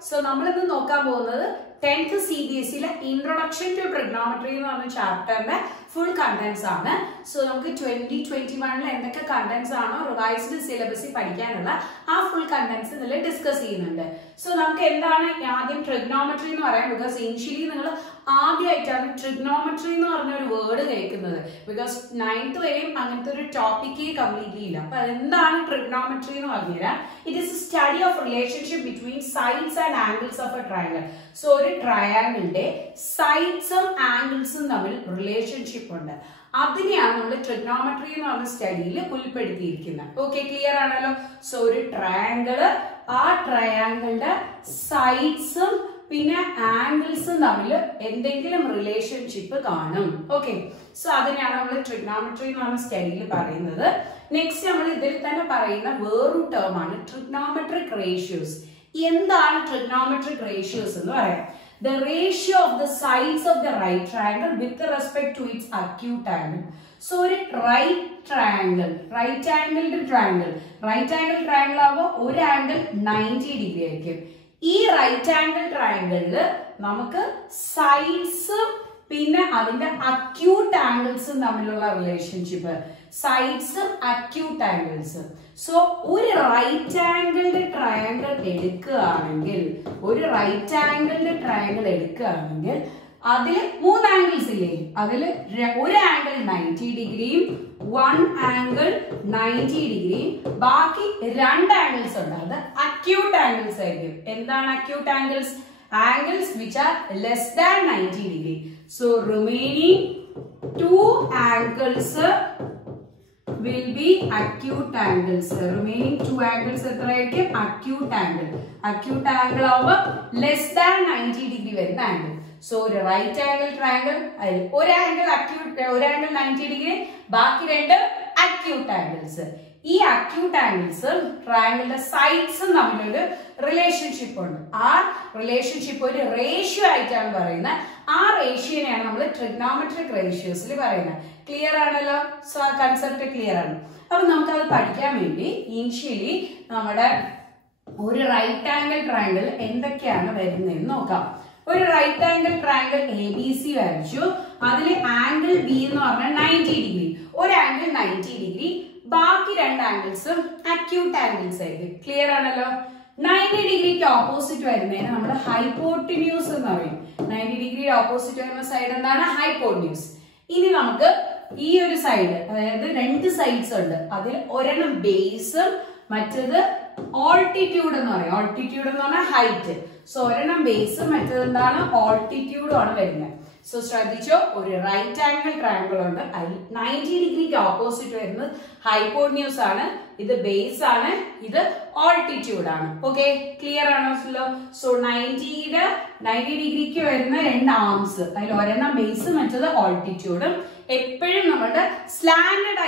So, we will see 10th CBSE Introduction to Trigonometry chapter full contents. So, we will 2021 contents revised syllabus full contents discuss. So, we will trigonometry because initially trigonometry word because 9th topic completely. Trigonometry it is a study of relationship between sides and angles of a triangle. So, a triangle sides and angles relationship. That's why trigonometry study. Okay, clear? So, a triangle, sides and angles relationship. Okay, so that's why trigonometry study. Next, we will term trigonometric ratios. What are trigonometric ratios? The ratio of the sides of the right triangle with respect to its acute angle. So, a right triangle, right angled triangle. Right angle triangle one angle 90 degree. This right angle triangle, we sides and acute angles relationship. Sides acute angles. So, one right angled triangle one right angled triangle that's 3 angles. One angle 90 degree, one angle 90 degree, baki 2 angles acute angles. Acute angles? Angles which are less than 90 degree. So, remaining 2 angles will be acute angles. Remaining 2 angles acute angle. Acute angle of less than 90 degree angle. So, a right angle triangle, one angle acute, one angle 90 degree, baki rendu acute angles. These acute angles, triangle sides relationship. Our relationship is a ratio. Our ratio is trigonometric ratios. Clear? So, concept clear. Now, initially, we right angle triangle. One right angle triangle ABC value, angle B is 90 degree. One angle 90 degree. Baki 2 angles acute angles. Clear? 90 degree opposite hypotenuse. 90 degree opposite side is hypotenuse. This side, two sides. One base, altitude. Altitude is height. So, one base, altitude. So, a right angle triangle 90 degree opposite hypotenuse. This is base, this is altitude. Okay, clear? So, 90 degree two arms. One base, altitude. Slanted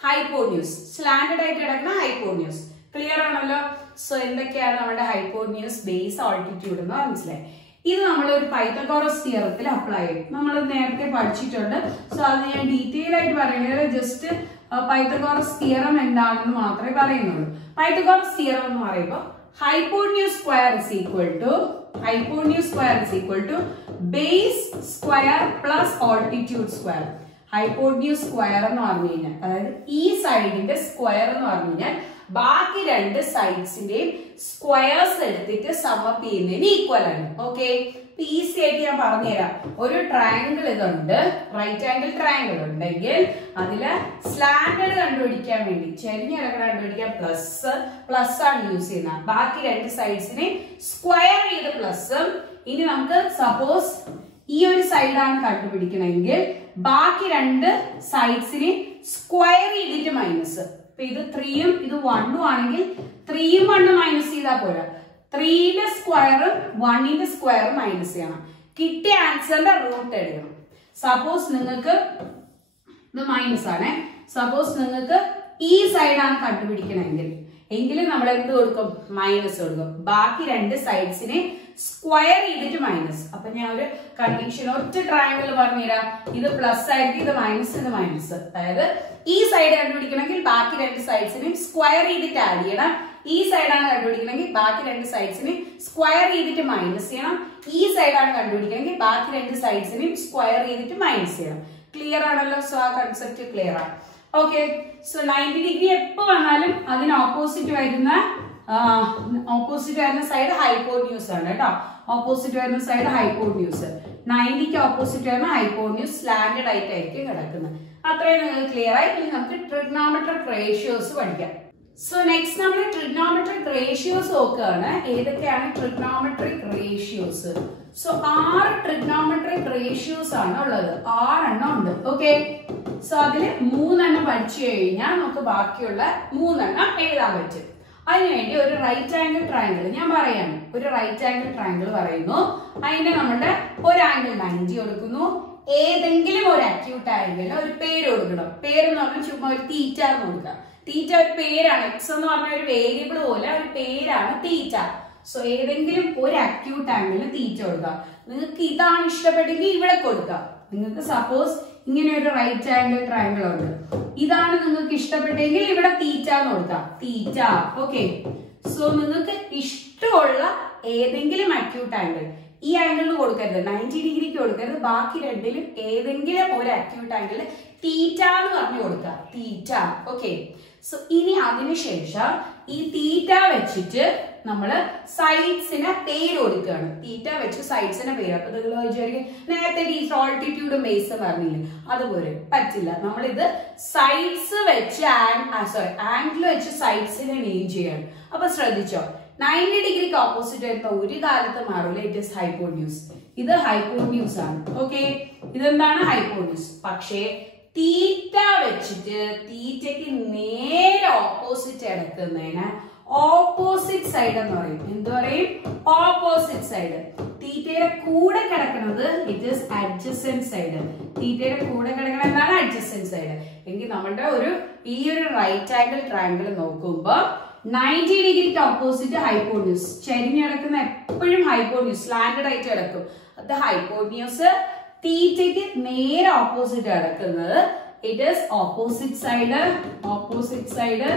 hypotenuse. Slanted hypotenuse. Clear? So, hypotenuse, base, altitude. This is the Pythagoras theorem apply. We will so, I will detail just Pythagoras theorem and Pythagoras theorem hypotenuse square is equal to base square plus altitude square. Hypotenuse square is side square Baki 2 sides squares sum up equal. Okay. Easy idea. One triangle right angle triangle. Slanted plus use. Baki 2 sides square plus. Suppose this side baki 2 sides square minus. This is 3 this is 1 3 minus 3 square 1 square minus kitti answer root. Suppose the minus suppose this side minus baki 2 sides square minus. Condition of triangle this plus side, this minus. This side baki 2 sides square add ഈ സൈഡാണ് കണ്ടുപിടിക്കണമെങ്കിൽ ബാക്കി രണ്ട് സൈഡ്സിനെ square ചെയ്തിട്ട് minus ചെയ്യണം. ഈ സൈഡാണ് കണ്ടുപിടിക്കണമെങ്കിൽ ബാക്കി രണ്ട് സൈഡ്സിനെയും സ്ക്വയർ ചെയ്തിട്ട് മൈനസ് ചെയ്യണം. ക്ലിയർ ആണല്ലോ? സോ ആ കൺസെപ്റ്റ് ക്ലിയർ ആണ്. ഓക്കെ, സോ 90 ഡിഗ്രി എപ്പോ വന്നാലും അതിന് ഓപ്പോസിറ്റ് വരുന്ന സൈഡ് ഹൈപ്പോട്ന്യൂസ് ആണ് കേട്ടോ. ഓപ്പോസിറ്റ് വരുന്ന സൈഡ് ഹൈപ്പോട്ന്യൂസ്. 90ക്ക് ഓപ്പോസിറ്റ് വരുന്ന ഹൈപ്പോട്ന്യൂസ് സ്ലാന്റഡ് ആയിട്ടായിരിക്കും കിടക്കുന്നത്. അത്രയും നിങ്ങൾക്ക് ക്ലിയർ ആയി. ഇനി നമുക്ക് ട്രിഗ്നോമെട്രിക് റേഷ്യോസ് പഠിക്കാം. സോ നെക്സ്റ്റ് നമ്മൾ ട്രിഗ്നോമെട്രിക് റേഷ്യോസ് നോക്കുകയാണ്. ഏതൊക്കെയാണ് trigonometric ratios? So 6 trigonometric ratios ആണ് ഉള്ളത്. 6 എണ്ണം ഉണ്ട്. ഓക്കെ, സോ അതിൽ 3 എണ്ണം പഠിച്ചു കഴിഞ്ഞാൽ നമുക്ക് ബാക്കിയുള്ള 3 എണ്ണം എഴുതാൻ പറ്റും. അതിനുവേണ്ടി ഒരു റൈറ്റ് ആംഗിൾ ട്രയാങ്കിൾ ഞാൻ പറയാം. ഒരു റൈറ്റ് ആംഗിൾ ട്രയാങ്കിൾ പറയുന്നു. അതിന്റെ നമ്മുടെ ഒരു ആംഗിൾ 90 കൊടുക്കുന്നു. ഏതെങ്കിലും ഒരു അക്യൂട്ട് ആംഗിളിന് ഒരു പേര് കൊടുക്കണം. പേരെന്ന് പറഞ്ഞാൽ ചുമ്മാ ഒരു തീറ്റ എന്ന് കൊടുക്കുക. തീറ്റ ഒരു പേരാണ്. എക്സ് എന്ന് പറഞ്ഞ ഒരു വേരിയബിൾ പോലെ ഒരു പേരാണ് തീറ്റ. സോ ഏതെങ്കിലും ഒരു അക്യൂട്ട് ആംഗിളിന് തീറ്റ കൊടുക്കുക. നിങ്ങൾക്ക് ഇതാണ് ഇഷ്ടപ്പെട്ടെങ്കിൽ ഇവിടെ കൊടുക്കുക. നിങ്ങൾക്ക് സപ്പോസ് ഇങ്ങനെ ഒരു റൈറ്റ് ആംഗിൾ ട്രയാങ്കിൾ ഉണ്ട്. ഇതാണ് നിങ്ങൾക്ക് ഇഷ്ടപ്പെട്ടെങ്കിൽ ഇവിടെ തീറ്റ എന്ന് കൊടുക്കാം. തീറ്റ. ഓക്കെ, സോ നിങ്ങൾക്ക് ഇഷ്ടമുള്ള ഏതെങ്കിലും അക്യൂട്ട് ആംഗിൾ ഈ ആംഗിളിന് കൊടുക്കരുത്. 90 ഡിഗ്രിക്ക് കൊടുക്കരുത്. ബാക്കി രണ്ടിലും ഏതെങ്കിലും ഒരു അക്യൂട്ട് ആംഗിൾ തീറ്റ എന്ന് പറഞ്ഞു കൊടുക്കുക. തീറ്റ. ഓക്കെ, സോ ഇനി അതിനുശേഷം ഈ തീറ്റ വെച്ചിട്ട് നമ്മള് സൈഡ്സിന് പേര് കൊടുക്കുകയാണ്. തീറ്റ വെച്ച് സൈഡ്സിന് പേര്. അപ്പൊ നിങ്ങൾ വിചാരിക്കും നേരത്തെ ഓൾട്ടിറ്റ്യൂഡ് ബേസ് പറഞ്ഞില്ലേ, അതുപോലെ പറ്റില്ല. നമ്മളിത് സൈഡ്സ് വെച്ച് ആംഗിൾ വെച്ച് സൈഡ്സിനെ നെയിം ചെയ്യാണ്. അപ്പൊ ശ്രദ്ധിച്ചോ, 90 ഡിഗ്രിക്ക് ഓപ്പോസിറ്റ് വരുന്ന ഒരു കാലത്ത് മാറൂല. It is hypotenuse. ഇത് ഹൈപ്പോട്ന്യൂസ് ആണ്. ഓക്കെ, ഇതെന്താണ് ഹൈപ്പോട്ന്യൂസ്. പക്ഷേ തീറ്റ വെച്ചിട്ട് തീറ്റയ്ക്ക് നേരെ ഓപ്പോസിറ്റ് എടുക്കുന്നതിന് ഓപ്പോസിറ്റ് സൈഡ് എന്ന് പറയും. എന്ത് പറയും? Opposite side. തീറ്റയുടെ കൂടെ കിടക്കുന്നത് ഇറ്റ് ഈസ് അഡ്ജസന്റ് സൈഡ്. തീറ്റയുടെ കൂടെ കിടക്കുന്നത് എന്താണ്? Adjacent side. എങ്കിൽ നമ്മുടെ ഈ ഒരു റൈറ്റ് ആംഗിൾ ട്രയാങ്കിൾ നോക്കുമ്പോ 90 ഡിഗ്രിക്ക് ഓപ്പോസിറ്റ് ഹൈപ്പോട്ന്യൂസ്. ചരിഞ്ഞ് കിടക്കുന്ന എപ്പോഴും ഹൈപ്പോട്ന്യൂസ്, സ്ലാന്റഡ് ആയിട്ട് കിടക്കും. അത് ഹൈപ്പോട്ന്യൂസ്. തീറ്റയ്ക്ക് നേരെ ഓപ്പോസിറ്റ് കിടക്കുന്നത് it is opposite side. Opposite side.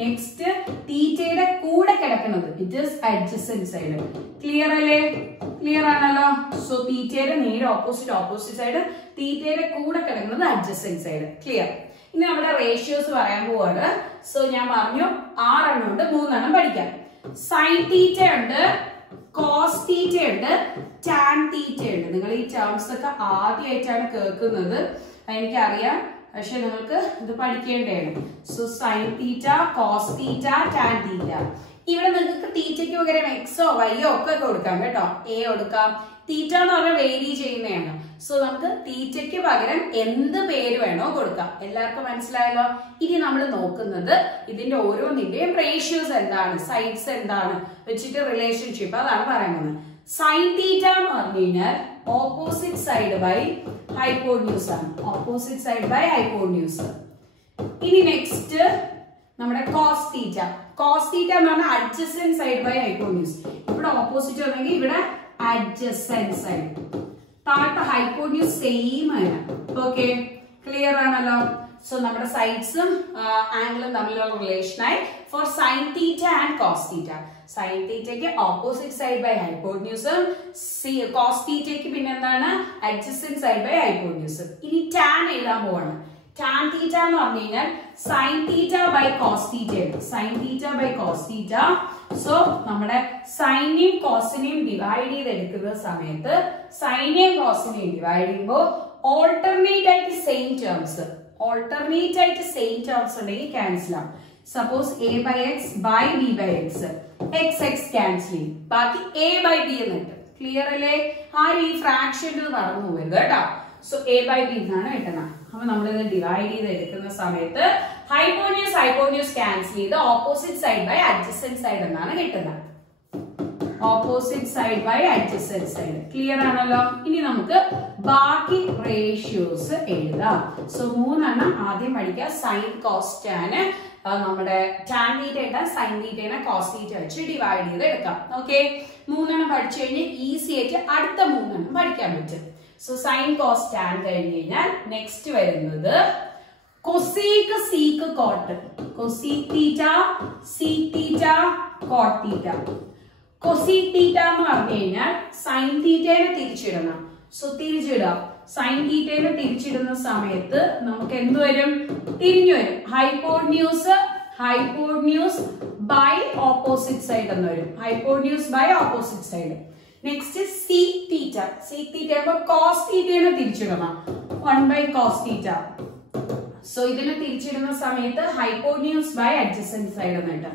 Next തീറ്റയുടെ കൂടെ കിടക്കുന്നത് it is adjacent side. Clear അല്ലേ? ക്ലിയർ ആണല്ലോ? സോ തീറ്റയുടെ നേരെ ഓപ്പോസിറ്റ് സൈഡ്. തീറ്റയുടെ കൂടെ കിടക്കുന്നത് അഡ്ജസന്റ് സൈഡ്. ക്ലിയർ. ഇനി നമ്മുടെ റേഷ്യോസ് പറയാൻ പോവാണ്. സോ ഞാൻ പറഞ്ഞു 6 എണ്ണം ഉണ്ട്. 3 എണ്ണം പഠിക്കാം. സൈൻ തീറ്റ ഉണ്ട്, കോസ് തീറ്റ ഉണ്ട്, ടാൻ തീറ്റ ഉണ്ട്. നിങ്ങൾ ഈ ടേംസ് ഒക്കെ ആദ്യമായിട്ടാണ് കേൾക്കുന്നത്, എനിക്കറിയാം. പക്ഷെ നിങ്ങൾക്ക് ഇത് പഠിക്കേണ്ടതാണ്. So sine theta, cos theta, tan theta. ഇവിടെ നിങ്ങൾക്ക് തീറ്റയ്ക്ക് പകരം എക്സോ വൈയോ ഒക്കെ കൊടുക്കാം കേട്ടോ. എ കൊടുക്കാം. തീറ്റ എന്ന് പറഞ്ഞാൽ വേരി ചെയ്യുന്നതാണ്. സോ നമുക്ക് തീറ്റയ്ക്ക് പകരം എന്ത് പേര് വേണോ കൊടുക്കാം. എല്ലാവർക്കും മനസ്സിലായല്ലോ? ഇനി നമ്മൾ നോക്കുന്നത് ഇതിന്റെ ഓരോന്നിന്റെയും റേഷ്യോസ് എന്താണ്, സൈഡ്സ് എന്താണ് വെച്ചിട്ട് റിലേഷൻഷിപ്പ്, അതാണ് പറയുന്നത്. സൈൻ തീറ്റ എന്ന് പറഞ്ഞു കഴിഞ്ഞാൽ ഓപ്പോസിറ്റ് സൈഡ് ബൈ ഹൈപ്പോട്ന്യൂസ് ആണ്. Opposite side by hypotenuse. ഇനി നെക്സ്റ്റ് നമ്മുടെ കോസ് തീറ്റ. കോസ് തീറ്റ എന്ന് പറഞ്ഞാൽ അഡ്ജസന്റ് സൈഡ് ബൈ ഹൈപ്പോട്ന്യൂസ്. ഇവിടെ ഓപ്പോസിറ്റ് വന്നെങ്കിൽ ഇവിടെ അഡ്ജസന്റ് സൈഡ്. താഴത്തെ ഹൈപ്പോട്ന്യൂസ് സെയിം ആണ്. ഓക്കെ, ക്ലിയർ ആണല്ലോ? സോ നമ്മുടെ സൈഡ്സും ആംഗിളും തമ്മിലുള്ള റിലേഷനായി for sine theta and cos theta. Sine തീറ്റയ്ക്ക് ഓപ്പോസിറ്റ് സൈഡ് ബൈ ഹൈപ്പോട്ന്യൂസും, കോസ് തീറ്റയ്ക്ക് പിന്നെ എന്താണ്? അഡ്ജസന്റ് സൈഡ് ബൈ ഹൈപ്പോട്ന്യൂസും. ഇനി ടാൻ എഴുതാൻ പോവാണ്. ടാൻ തീറ്റ എന്ന് പറഞ്ഞു കഴിഞ്ഞാൽ sine theta by cos theta. Sine theta by cos theta. So നമ്മുടെ സൈനെയും കോസിനെയും ഡിവൈഡ് ചെയ്തെടുക്കുന്ന സമയത്ത് സൈനെയും കോസിനെയും ഡിവൈഡ് ചെയ്യുമ്പോൾ ഓൾട്ടർനേറ്റ് ആയിട്ട് സെയിം ടേംസ് ഉണ്ടെങ്കിൽ ക്യാൻസൽ ആവും. Suppose a by x by b by x, x cancel ചെയ്യും. ബാക്കി എ ബൈ ബി എന്ന് കിട്ടും. ക്ലിയർ അല്ലേ? ആരും ഈ ഫ്രാക്ഷൻ പറഞ്ഞു പോകരുത് കേട്ടോ. സോ എ ബൈ ബി എന്നാണ് കിട്ടുന്നത്. അപ്പൊ നമ്മളിത് ഡിവൈഡ് ചെയ്ത് എടുക്കുന്ന സമയത്ത് ഹൈപ്പോട്ന്യൂസ് ക്യാൻസൽ ചെയ്ത് opposite side by adjacent side എന്നാണ് കിട്ടുന്നത്. Opposite side by adjacent side. Clear ആണല്ലോ? ഇനി നമുക്ക് ബാക്കി റേഷ്യോസ് എഴുതാം. സോ 3 എണ്ണം ആദ്യം പഠിക്കുക. Sine, cos, tan. നമ്മുടെ ടാൻ തീറ്റ ഇട്ടാൽ സൈൻ തീറ്റനെ കോസ് തീറ്റ വെച്ച് ഡിവൈഡ് ചെയ്ത് എടുക്കാം. ഓക്കെ, 3 എണ്ണം പഠിച്ചു കഴിഞ്ഞാൽ ഈസി ആയിട്ട് അടുത്ത 3 എണ്ണം പഠിക്കാൻ പറ്റും. സോ സൈൻ, കോസ്, ടാൻ കഴിഞ്ഞ് കഴിഞ്ഞാൽ നെക്സ്റ്റ് വരുന്നത് Cosec sec cot. Cosec theta sec theta cot theta. Cosec theta എന്ന് പറഞ്ഞു കഴിഞ്ഞാൽ sin theta തിരിച്ചിടണം. സോ തിരിച്ചിടുക. sin theta തിരിച്ചിടുന്ന സമയത്ത് നമുക്ക് എന്ത് വരും? തിരിഞ്ഞു വരും. Hypotenuse by opposite side എന്ന് വരും. Hypotenuse by opposite side. Next is sec theta. Sec theta ആകുമ്പോൾ cos theta തിരിച്ചിടണം. 1 by cos theta. So ഇതിനെ തിരിച്ചിടുന്ന സമയത്ത് hypotenuse by adjacent side എന്ന് കിട്ടും.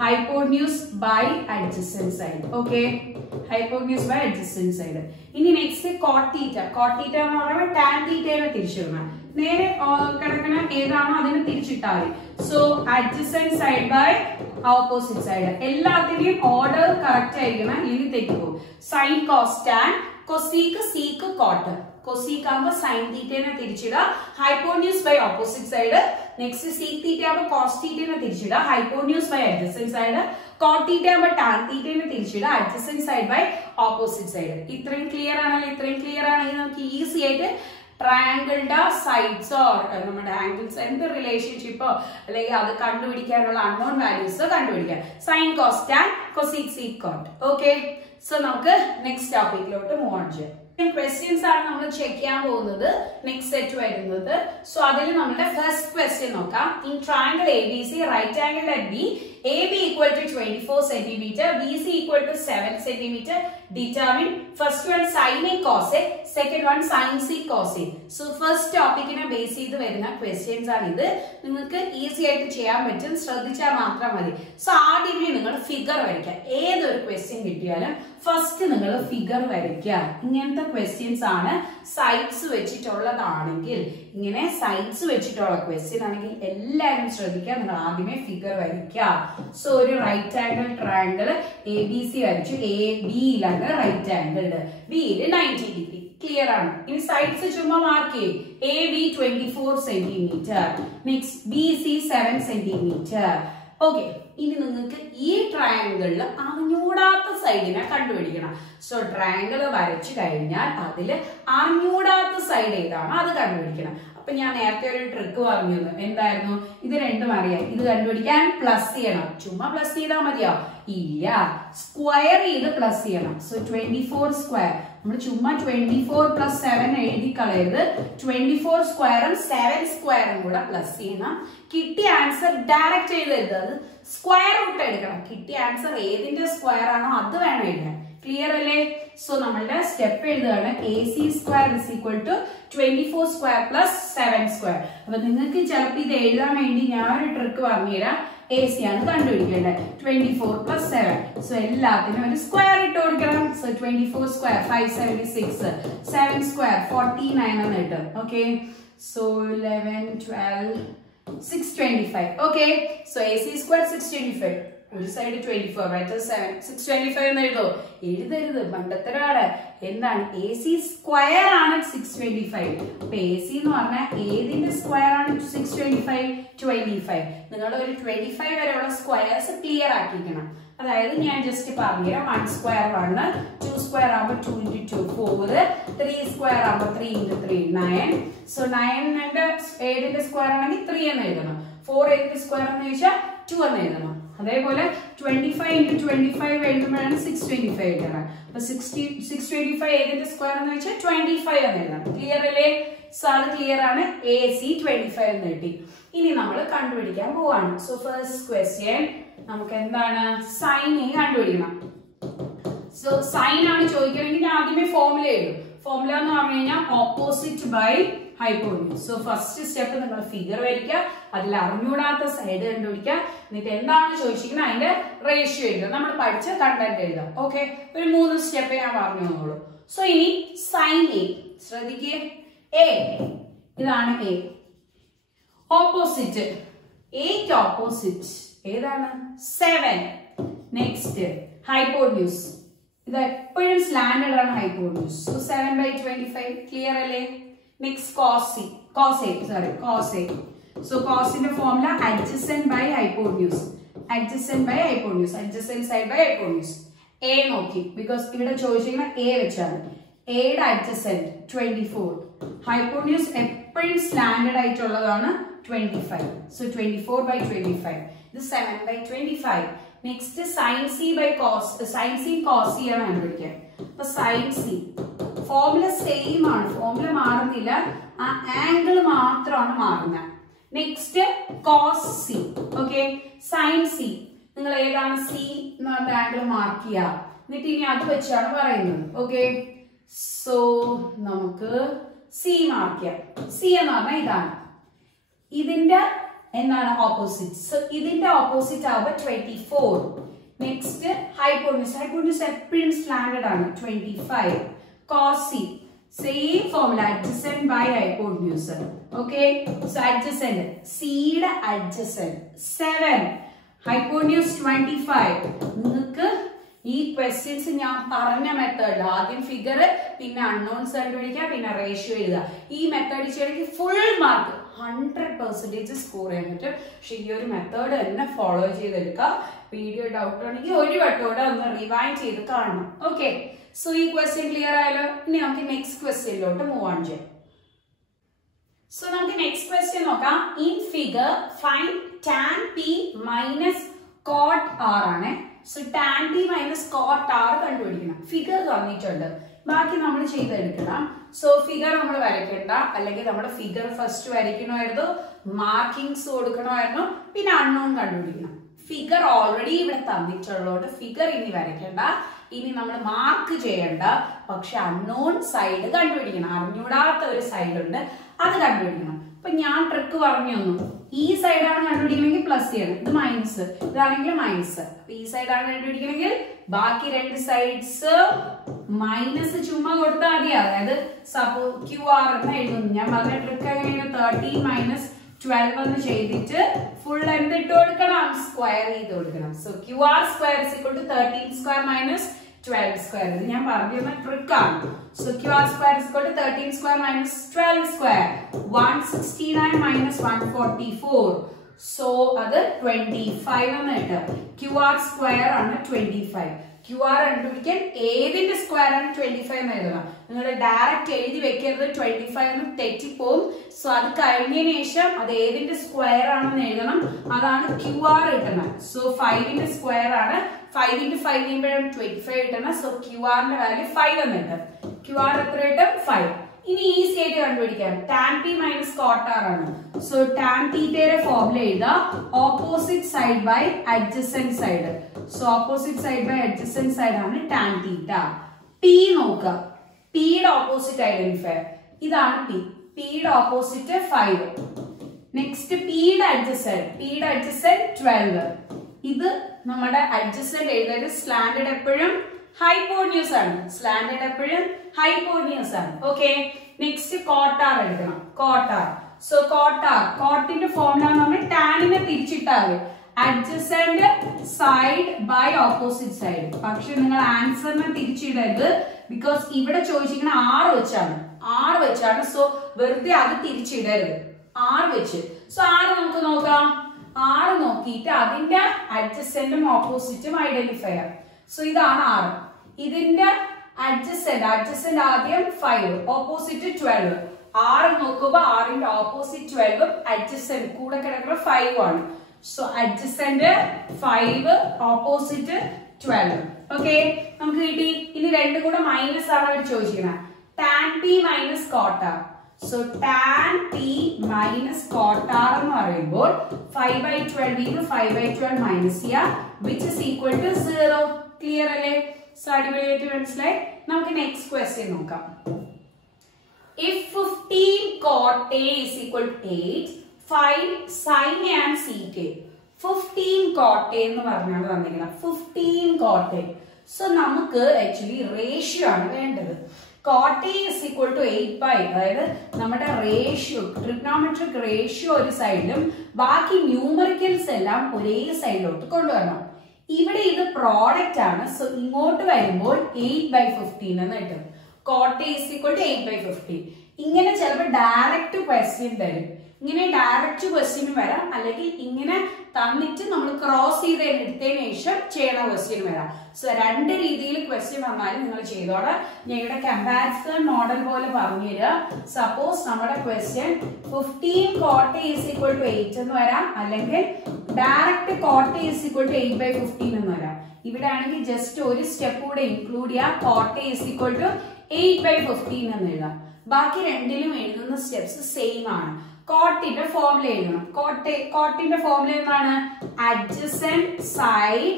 Hypotenuse by adjacent side. Okay. Hypotenuse by adjacent side. ഇനി next cot theta. Cot theta എന്ന് പറയുമ്പോൾ tan theta തിരിച്ചിടണം. നേരെ കിടക്കുന്ന ഏതാണോ അതിനെ തിരിച്ചിട്ടാൽ മതി. So adjacent side by opposite side. എല്ലാത്തിന്റെയും ഓർഡർ കറക്റ്റ് ആയിരിക്കണം, ഇല്ലെങ്കിൽ തെറ്റിപ്പോകും. sin cos tan, cosec sec cot. Cosec ആകുമ്പോൾ sin theta തിരിച്ചിടുക, hypotenuse by opposite side. Next sec theta ആകുമ്പോൾ cos theta തിരിച്ചിടുക, hypotenuse by adjacent side. cot theta ആകുമ്പോൾ tan theta തിരിച്ചിടുക, adjacent side by opposite side. ഇത്രയും clear ആണെങ്കിൽ നമുക്ക് easy ആയിട്ട് ട്രയാങ്കിളുടെ സൈഡ്സ് ഓർ നമ്മുടെ ആംഗിൾസ് എന്ത് റിലേഷൻഷിപ്പോ അല്ലെങ്കിൽ അത് കണ്ടുപിടിക്കാനുള്ള അൺനോൺ വാല്യൂസ് കണ്ടുപിടിക്കാം. Sine cos tan cosec sec cot. Okay, so നമുക്ക് നെക്സ്റ്റ് ടോപ്പിക്കിലോട്ട് മൂവ് ഓൺ ചെയ്യാം. ക്വസ്റ്റ്യൻസ് ആണ് നമ്മൾ ചെക്ക് ചെയ്യാൻ പോകുന്നത്. നെക്സ്റ്റ് സെറ്റ് വരുന്നത്. സോ അതിൽ നമ്മുടെ ഫസ്റ്റ് ക്വസ്റ്റ്യൻ നോക്കാം. In triangle A B C right angle at B AB equal to 24 centimeter, BC equal to 7 centimeter. Determine first one sin A cos A, second one sin C cos A. So first topic ine base ചെയ്തു വരുന്ന questions ആണ് ഇത്. നിങ്ങൾക്ക് easy ആയിട്ട് ചെയ്യാൻ പറ്റും, ശ്രദ്ധിച്ചാൽ മാത്രം മതി. സോ ആദ്യമേ നിങ്ങൾ ഫിഗർ വരയ്ക്കുക. ഏതൊരു ക്വസ്റ്റ്യൻ കിട്ടിയാലും ഫസ്റ്റ് നിങ്ങൾ ഫിഗർ വരയ്ക്കുക. ഇങ്ങനത്തെ ക്വസ്റ്റ്യൻസ് ആണ് സൈഡ്സ് വെച്ചിട്ടുള്ളതാണെങ്കിൽ, ഇങ്ങനെ സൈഡ്സ് വെച്ചിട്ടുള്ള ക്വസ്റ്റ്യൻ ആണെങ്കിൽ എല്ലാവരും ശ്രദ്ധിക്കുക, നിങ്ങൾ ആദ്യമേ ഫിഗർ വരയ്ക്കുക. സോ ഒരു right angle triangle A B C വരച്ചു. എ ബിയിലാണ് റൈറ്റ് ആംഗിൾ, ബിയിൽ 90 ഡിഗ്രി. ക്ലിയർ ആണ്. ഇനി സൈഡ്സ് ചുമ്മാ മാർക്ക് ചെയ്യും. A B 24 centimetre, next B C 7 centimetre. Okay, ഇനി നിങ്ങൾക്ക് ഈ ട്രയാങ്കിളിൽ അറിഞ്ഞൂടാത്ത സൈഡിനെ കണ്ടുപിടിക്കണം. സോ ട്രയാങ്കിൾ വരച്ചു കഴിഞ്ഞാൽ അതിൽ അറിഞ്ഞൂടാത്ത സൈഡ് ഏതാണ് അത് കണ്ടുപിടിക്കണം. അപ്പൊ ഞാൻ നേരത്തെ ഒരു ട്രിക്ക് പറഞ്ഞു. എന്തായിരുന്നു? ഇത് രണ്ടും അറിയാം. ഇത് കണ്ടുപിടിക്കാൻ പ്ലസ് ചെയ്യണം. ചുമ്മാ പ്ലസ് ചെയ്താൽ മതിയോ? ഇല്ല, സ്ക്വയർ ചെയ്ത് പ്ലസ് ചെയ്യണം. സോ 24 സ്ക്വയർ, നമ്മൾ ചുമ്മാ 24 പ്ലസ് 7 എഴുതി കളയരുത്. 24 സ്ക്വയറും 7 സ്ക്വയറും കൂടെ പ്ലസ് ചെയ്യണം. കിട്ടിയ ആൻസർ ഡയറക്റ്റ് എഴുതരുത്, അത് സ്ക്വയർ റൂട്ട് എടുക്കണം. കിട്ടിയ ആൻസർ ഏതിന്റെ സ്ക്വയർ ആണോ അത് വേണം എഴുതാൻ. ക്ലിയർ അല്ലേ? സോ നമ്മളുടെ സ്റ്റെപ്പ് എഴുതുകയാണ്. AC square is equal to 24 square plus 7 square. അപ്പൊ നിങ്ങൾക്ക് ചിലപ്പോൾ ഇത് എഴുതാൻ വേണ്ടി ഞാൻ ഒരു ട്രിക്ക് പറഞ്ഞുതരാം. AC ആണ് കണ്ടുപിടിക്കേണ്ടത്. 24 പ്ലസ് 7. സോ എല്ലാത്തിനും ഒരു സ്ക്വയർ ഇട്ട് കൊടുക്കണം. സോ 24 സ്ക്വയർ 576, 7 സ്ക്വയർ 49 എന്ന് കിട്ടും. Okay, so 11, 12, 625. Okay, so AC square 625. ഒരു സൈഡ് 24, മറ്റേ 7, 625 എന്ന് എഴുതരുത്, മണ്ടത്തരാണ്. എന്താണ്? AC സ്ക്വയർ ആണ് 625. അപ്പൊ AC എന്ന് പറഞ്ഞാൽ ഏതിന്റെ സ്ക്വയർ ആണ് 625? 25. നിങ്ങൾ ഒരു 25 വരെയുള്ള സ്ക്വയേഴ്സ് ക്ലിയർ ആക്കിക്കണം. അതായത് ഞാൻ ജസ്റ്റ് പറഞ്ഞുതരാം. 1 സ്ക്വയർ 1, 2 സ്ക്വയർ ആകുമ്പോൾ 2 into 2 4, 3 സ്ക്വയർ ആകുമ്പോൾ 3 into 3 9. സോ 9 ഏതിന്റെ സ്ക്വയർ ആണെങ്കിൽ 3 എന്ന് എഴുതണം. 4 ഏതിന്റെ സ്ക്വയർ എന്ന് ചോദിച്ചാൽ 2 എന്ന് എഴുതണം. അതേപോലെ 25 into 25 എഴുതുമ്പോഴാണ് 625 എഴുതണം. അപ്പൊ 625 ഏതിന്റെ സ്ക്വയർ എന്ന് വെച്ചാൽ 25 എന്ന് എഴുതണം. ക്ലിയർ അല്ലേ? സോ അത് ക്ലിയർ ആണ്. AC 25 എന്ന് കിട്ടി. ഇനി നമ്മൾ കണ്ടുപിടിക്കാൻ പോവാണ്. സോ ഫസ്റ്റ് ക്വസ്റ്റ്യൻ നമുക്ക് എന്താണ്? സൈൻ എ കണ്ടുപിടിക്കണം. സോ സൈൻ ആണ് ചോദിക്കണമെങ്കിൽ ഞാൻ ആദ്യമേ ഫോർമുല എഴുതും. ഫോർമുല എന്ന് പറഞ്ഞു കഴിഞ്ഞാൽ opposite by hypotenuse. So first step നിങ്ങൾ ഫിഗർ വരയ്ക്കുക, അതിൽ അറിഞ്ഞൂടാത്ത സൈഡ് കണ്ടുപിടിക്കുക, എന്നിട്ട് എന്താണ് ചോദിച്ചിരിക്കുന്നത് അതിന്റെ റേഷ്യോ എഴുതുക, നമ്മൾ പഠിച്ച കണ്ടന്റ് എഴുതാം. ഓക്കെ, ഒരു 3 സ്റ്റെപ്പ് ഞാൻ പറഞ്ഞു തന്നോളൂ. സോ ഇനി സൈൻ എ ശ്രദ്ധിക്കുക. എ ഇതാണ് എ. ഓപ്പോസിറ്റ് എയ്റ്റ് ഓപ്പോസിറ്റ് ഏതാണ്? 7. നെക്സ്റ്റ് ഹൈപ്പോട്ടന്യൂസ്, ഇത് എപ്പോഴും സ്ലാൻഡേർഡ് ആണ് ഹൈപ്പോട്ടന്യൂസ്. സോ 7/25. ക്ലിയർ അല്ലേ? Next cos A. So cos ന്റെ formula adjacent by hypotenuse. Adjacent side by hypotenuse. A നോക്കി, ബിക്കോസ് ഇവിടെ ചോദിച്ചിരിക്കുന്ന A വെച്ചാണ്. A യുടെ adjacent 24. ഹൈപ്പോട്ടന്യൂസ് എപ്പോഴും സ്ലാൻഡേർഡ് ആയിട്ടുള്ളതാണ് 25. So 24 by 25. This 7 by 25. Next sin c by cos. Sin c cos c ആണ് കണ്ടുപിടിക്കാൻ. അപ്പൊ sin c ഫോർമുല സെയിം ആണ്, ഫോർമുല മാറുന്നില്ല, ആ ആംഗിൾ മാത്രമാണ് മാറുന്നത്. Next cos C. Okay, sine C നിങ്ങൾ ഏതാണ് സി എന്ന് പറഞ്ഞ ആംഗിൾ മാർക്ക് ചെയ്യുക. എന്നിട്ട് ഇനി അത് വെച്ചാണ് പറയുന്നത്. ഓക്കെ, സോ നമുക്ക് സി മാർക്ക് ചെയ്യാം. സി എന്ന് പറഞ്ഞാൽ ഇതാണ്, ഇതിന്റെ എന്താണ് ഓപ്പോസിറ്റ്. സോ ഇതിന്റെ ഓപ്പോസിറ്റ് ആവുമ്പോ 24. Next hypotenuse. ഹൈപ്പോട്ടന്യൂസ് എപ്പോഴും സ്ലാൻഡേർഡ് ആണ്. 25 cos c, same formula, adjacent by hypotenuse. Okay, so adjacent, c യുടെ adjacent 7, hypotenuse 25. നിങ്ങൾക്ക് ഈ ക്വസ്റ്റ്യൻസ് ഞാൻ പറഞ്ഞ മെത്തേഡ്, ആദ്യം ഫിഗർ, പിന്നെ അൺനോൺസ് കണ്ടുപിടിക്കുക, പിന്നെ റേഷ്യോ എഴുതുക. ഈ മെത്തേഡ് ചെയ്യണമെങ്കിൽ ഫുൾ മാർക്ക് 100% സ്കോർ ചെയ്യാൻ പറ്റും. പക്ഷെ ഈ ഒരു മെത്തേഡ് തന്നെ ഫോളോ ചെയ്തെടുക്കുക. വീഡിയോ ഡൗട്ട് ഉണ്ടെങ്കിൽ ഒരു വട്ടോടെ ഒന്ന് റിവൈൻഡ് ചെയ്ത് കാണണം. ഓക്കെ, സോ ഈ ക്വസ്റ്റ്യൻ ക്ലിയർ ആയാലോ? ഇനി നമുക്ക് നെക്സ്റ്റ് ക്വസ്റ്റ്യനിലോട്ട് മൂവ് ഓൺ ചെയ്യാം. സോ നമുക്ക് നെക്സ്റ്റ് ക്വസ്റ്റ്യൻ നോക്കാം. In figure find tan p minus cot r ആണ്. So tan p minus cot r കണ്ടുപിടിക്കണം. ഫിഗർ തന്നിട്ടുണ്ട്, ബാക്കി നമ്മൾ ചെയ്തെടുക്കണം. സോ ഫിഗർ നമ്മൾ വരയ്ക്കണ്ട, അല്ലെങ്കിൽ നമ്മുടെ ഫിഗർ ഫസ്റ്റ് വരയ്ക്കണമായിരുന്നു, മാർക്കിങ്സ് കൊടുക്കണമായിരുന്നു, പിന്നെ അൺനോൺ കണ്ടുപിടിക്കണം. ഫിഗർ ഓൾറെഡി ഇവിടെ തന്നിട്ടുള്ളതുകൊണ്ട് ഫിഗർ ഇനി വരയ്ക്കണ്ട, ഇനി നമ്മൾ മാർക്ക് ചെയ്യണ്ട. പക്ഷെ അൺനോൺ സൈഡ് കണ്ടുപിടിക്കണം. അറിഞ്ഞൂടാത്ത ഒരു സൈഡ് ഉണ്ട്, അത് കണ്ടുപിടിക്കണം. അപ്പൊ ഞാൻ ട്രിക്ക് പറഞ്ഞു തന്നു. ഈ സൈഡാണ് കണ്ടുപിടിക്കണമെങ്കിൽ പ്ലസ് ചെയ്യണം, ഇത് മൈനസ്, ഇതാണെങ്കിൽ മൈനസ്. അപ്പൊ ഈ സൈഡാണ് കണ്ടുപിടിക്കണമെങ്കിൽ ബാക്കി രണ്ട് സൈഡ്സ് മൈനസ് ചുമ്മാ കൊടുത്താൽ മതി. അതായത് സപ്പോസ് QR എന്ന് എഴുതുന്നു. ഞാൻ പറഞ്ഞ ട്രിക്ക് എങ്ങനെയാണ്? 13 മൈനസ് 12 എന്ന് ചെയ്തിട്ട് ഫുൾ എന്തിട്ട് കൊടുക്കണം? സ്ക്വയർ ചെയ്ത് കൊടുക്കണം. So QR square is equal to 13 square minus 12 square. ഇത് ഞാൻ പറഞ്ഞ ട്രിക്കാണ്. So QR square is equal to 13 square minus 12 square. 169 minus 144. So അത് 25 എന്ന് കിട്ടും. QR സ്ക്വയർ ആണ് 25. QR കണ്ടുപിടിക്കാൻ ഏതിന്റെ സ്ക്വയർ ആണ് 25 എന്ന് എഴുതണം. നിങ്ങൾ ഡയറക്റ്റ് എഴുതി വെക്കരുത്, 25 എന്ന് തെറ്റിപ്പോവും. സോ അത് കഴിഞ്ഞതിന് ശേഷം അത് ഏതിന്റെ സ്ക്വയർ ആണെന്ന് എഴുതണം. അതാണ് QR കിട്ടുന്നത്. സോ 5ന്റെ സ്ക്വയർ ആണ്. 5 into 5 ചെയ്യുമ്പോഴാണ് 25 കിട്ടുന്നത്. സോ QRന്റെ വാല്യൂ 5 എന്ന് കിട്ടും. QR എത്ര കിട്ടും? 5. ഇനി ഈസി ആയിട്ട് കണ്ടുപിടിക്കാം. tan p minus cot r ആണ്. സോ tan തീറ്റയുടെ ഫോർമുല എഴുതുക. Opposite side by adjacent side. So opposite side by adjacent side ആണ് tan തീറ്റ. p നോക്കുക. p യുടെ ഓപ്പോസിറ്റ് ഐഡന്റിഫയർ ഇതാണ് p. p യുടെ ഓപ്പോസിറ്റ് 5. നെക്സ്റ്റ് p യുടെ അഡ്ജസന്റ് 12. ഇത് നമ്മുടെ അഡ്ജസന്റ് എഴുതാൻ സ്ലാൻഡേർഡ് എപ്പോഴും ഹൈപ്പോട്ടന്യൂസ് ആണ്. സ്ലാൻഡേർഡ് എപ്പോഴും ഹൈപ്പോട്ടന്യൂസ് ആണ്. ഓക്കെ, നെക്സ്റ്റ് cot r എടുക്കണം. cot r. So cot r, കോട്ടിന്റെ ഫോർമുല എന്ന് പറഞ്ഞാൽ ടാനിനെ തിരിച്ചിട്ടാൽ adjacent side by opposite side. പക്ഷെ നിങ്ങൾ ആൻസറിനെ തിരിച്ചിടരുത്, ബിക്കോസ് ഇവിടെ ചോദിച്ചിരിക്കുന്ന r വെച്ചാണ്. സോ വെറുതെ അത് തിരിച്ചിടരുത്, r വെച്ച്. സോ r നമുക്ക് നോക്കാം. r നോക്കിയിട്ട് അതിന്റെ അഡ്ജസന്റും ഓപ്പോസിറ്റും ഐഡന്റിഫൈ ചെയ്യാം. സോ ഇതാണ് r. ഇതിന്റെ അഡ്ജസന്റ് ആദ്യം 5, ഓപ്പോസിറ്റ് 12. r നോക്കുമ്പോ rന്റെ ഓപ്പോസിറ്റ് 12 അഡ്ജസന്റ് കൂടെ കിടക്കുന്ന 5 ആണ്. So adjacent 5, opposite 12. ഓക്കെ, നമുക്ക് കിട്ടി. ഇനി രണ്ടും കൂടെ മൈനസ് ആണ് അവർ ചോദിച്ചിരിക്കുന്നത്. tan p minus cot r. So tan p minus cot r എന്ന് പറയുമ്പോൾ 5/12 5/12 മൈനസ് ചെയ്യാം, which is equal to 0. Clear അല്ലേ? സോ അടിപൊളിയായിട്ട് മനസ്സിലായി. നമുക്ക് നെക്സ്റ്റ് ക്വസ്റ്റ്യൻ നോക്കാം. If 15 cot A is equal to 8, find sin A and sec A. 15 cot A എന്ന് പറഞ്ഞാണ് തന്നിരിക്കുന്നത്. 15 cot A. സോ നമുക്ക് ആക്ച്വലി റേഷ്യോ ആണ് വേണ്ടത്. cot A is equal to 8/, അതായത് നമ്മുടെ റേഷ്യോ, ട്രിഗ്നോമെട്രിക് റേഷ്യോ ഒരു സൈഡിലും ബാക്കി ന്യൂമറിക്കൽസ് എല്ലാം ഒരേ സൈഡിലോട്ട് കൊണ്ടുവരണം. ഇവിടെ ഇത് പ്രോഡക്റ്റ് ആണ്. സോ ഇങ്ങോട്ട് വരുമ്പോൾ 8/15 എന്ന് കിട്ടും. cot A is equal to 8/15. ഇങ്ങനെ ചിലപ്പോൾ ഡയറക്റ്റ് ക്വസ്റ്റ്യൻ തരും. ഇങ്ങനെ ഡയറക്റ്റ് ക്വസ്റ്റ്യൻ വരാം, അല്ലെങ്കിൽ ഇങ്ങനെ തന്നിട്ട് നമ്മൾ ക്രോസ് ചെയ്ത് എടുത്തതിന് ശേഷം ചെയ്യണ ക്വസ്റ്റ്യൻ വരാം. സോ രണ്ട് രീതിയിൽ ക്വസ്റ്റ്യൻ വന്നാലും നിങ്ങൾ ചെയ്തോളാം. ഞങ്ങളുടെ കമ്പാരിസൺ മോഡൽ പോലെ പറഞ്ഞു തരിക. സപ്പോസ് നമ്മുടെ question 15 cot A is equal to 8 എന്ന് വരാം, അല്ലെങ്കിൽ direct cot A is equal to 8/15 എന്ന് വരാം. ഇവിടെ ആണെങ്കിൽ ജസ്റ്റ് ഒരു സ്റ്റെപ്പ് കൂടെ ഇൻക്ലൂഡ് ചെയ്യാം, cot A is equal to 8/15 എന്ന് എഴുതാം. ബാക്കി രണ്ടിലും എഴുതുന്ന സ്റ്റെപ്സ് സെയിം ആണ്. കോട്ടിന്റെ ഫോർമുല എഴുതണം. കോട്ടിന്റെ ഫോർമുല എന്താണ്? Adjacent side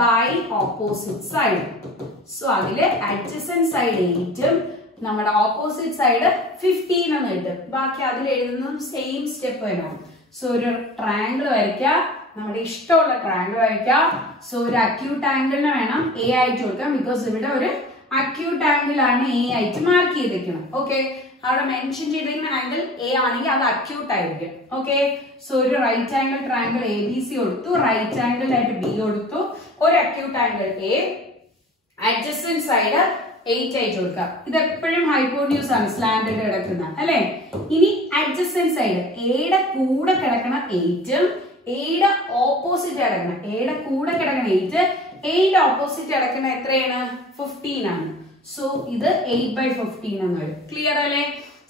by opposite side. So അതില് അഡ്ജസന്റ് സൈഡ് 8ഉം നമ്മുടെ ഓപ്പോസിറ്റ് സൈഡ് 15 എന്ന് കിട്ടും. ബാക്കി അതിൽ എഴുതുന്നതും സെയിം സ്റ്റെപ്പ് വരണം. സോ ഒരു ട്രയാങ്കിൾ വരയ്ക്കാം, നമ്മുടെ ഇഷ്ടമുള്ള ട്രയാങ്കിൾ വരയ്ക്കാം. സോ ഒരു അക്യൂട്ട് ആംഗിളിന് വേണം എ ആയിട്ട് കൊടുക്കാം, ബിക്കോസ് ഇവിടെ ഒരു അക്യൂട്ട് ആംഗിൾ ആണ് എ ആയിട്ട് മാർക്ക് ചെയ്തിരിക്കണം. ഓക്കെ, അവിടെ മെൻഷൻ ചെയ്തിരിക്കുന്ന ആംഗിൾ എ ആണെങ്കിൽ അത് അക്യൂട്ട് ആയിരിക്കും. ഓക്കെ, സോ ഒരു right angle triangle A B C കൊടുത്തു, റൈറ്റ് ആംഗിൾ ആയിട്ട് ബി കൊടുത്തു, ഒരു acute angle A, adjacent side 8 ആയിട്ട് കൊടുക്കാം. ഇത് എപ്പോഴും ഹൈപ്പോന്യൂസ് ആണ് സ്ലാൻഡഡ് കിടക്കുന്ന അല്ലെ. ഇനി അഡ്ജസന്റ് സൈഡ് എയുടെ കൂടെ കിടക്കണ 8ഉം എയുടെ ഓപ്പോസിറ്റ് കിടക്കണം. എയുടെ കൂടെ കിടക്കണ 8, എയുടെ ഓപ്പോസിറ്റ് കിടക്കണ എത്രയാണ്? 15 ആണ്. സോ ഇത് 8/15 എന്ന് വരും. ക്ലിയർ അല്ലേ?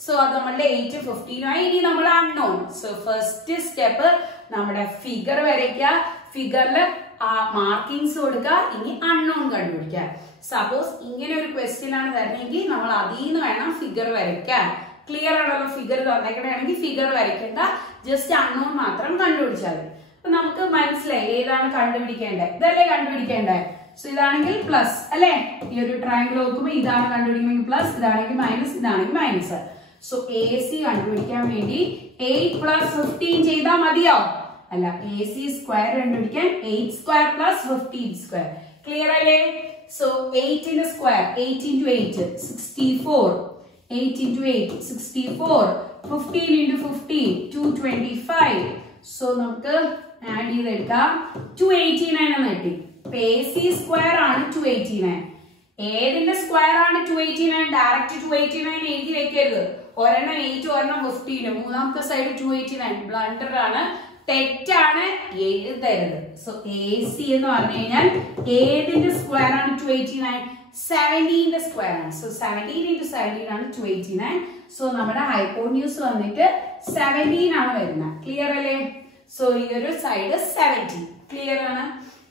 സോ അത് നമ്മളുടെ 8 15 ആയി. ഇനി നമ്മൾ അൺനോൺ. സോ ഫസ്റ്റ് സ്റ്റെപ്പ് നമ്മുടെ ഫിഗർ വരയ്ക്കുക, ഫിഗറിൽ മാർക്കിങ്സ് കൊടുക്കുക, ഇനി അൺനോൺ കണ്ടുപിടിക്കുക. സപ്പോസ് ഇങ്ങനെ ഒരു ക്വസ്റ്റ്യൻ ആണ് വരുന്നതെങ്കിൽ നമ്മൾ അതിൽ നിന്ന് വേണം ഫിഗർ വരയ്ക്കാൻ. ക്ലിയർ ആണല്ലോ? ഫിഗർ തന്നേക്കണെങ്കിൽ ഫിഗർ വരയ്ക്കണ്ട, ജസ്റ്റ് അൺനോൺ മാത്രം കണ്ടുപിടിച്ചാൽ മതി. അപ്പൊ നമുക്ക് മനസ്സിലായി ഏതാണ് കണ്ടുപിടിക്കേണ്ടത്. ഇതല്ലേ കണ്ടുപിടിക്കേണ്ടത്? സോ ഇതാണെങ്കിൽ പ്ലസ് അല്ലെ, ഈ ഒരു ട്രയാങ്കിൾ നോക്കുമ്പോൾ ഇതാണ് കണ്ടുപിടിക്കുമെങ്കിൽ പ്ലസ്, ഇതാണെങ്കിൽ മൈനസ്, ഇതാണെങ്കിൽ മൈനസ്. സോ എ സി കണ്ടുപിടിക്കാൻ വേണ്ടി 8 + 15 ചെയ്താൽ മതിയോ? അല്ല, എ സി സ്ക്വയർ കണ്ടുപിടിക്കാൻ 8 square + 15 square. ക്ലിയർ അല്ലേ? So 8 square 8 × 8 64, 8 × 8 64, 15 × 15 225. സോ നമുക്ക് ആഡ് ചെയ്തെടുക്കാം. 289 എന്ന് കിട്ടി. എ സി സ്ക്വയർ ആണ് 289. ഏതിന്റെ സ്ക്വയർ ആണ് 289? ഡയറക്റ്റ് 289 എഴുതി വെക്കരുത്. ഒരെണ്ണം 8, ഒരെണ്ണം 15, മൂന്നാമത്തെ സൈഡ് 289. ബ്ലണ്ടർ ആണ്, തെറ്റാണ്, എഴുതരുത്. സോ എ സി എന്ന് പറഞ്ഞു കഴിഞ്ഞാൽ ഏതിന്റെ സ്ക്വയർ ആണ് 289? 17ന്റെ സ്ക്വയർ ആണ്. സോ 17 × 17 ആണ് 289. സോ നമ്മുടെ ഹൈപ്പോന്യൂസ് വന്നിട്ട് 17 ആണ് വരുന്നത്. ക്ലിയർ അല്ലേ? സോ ഈ ഒരു സൈഡ് 70. ക്ലിയർ ആണ്?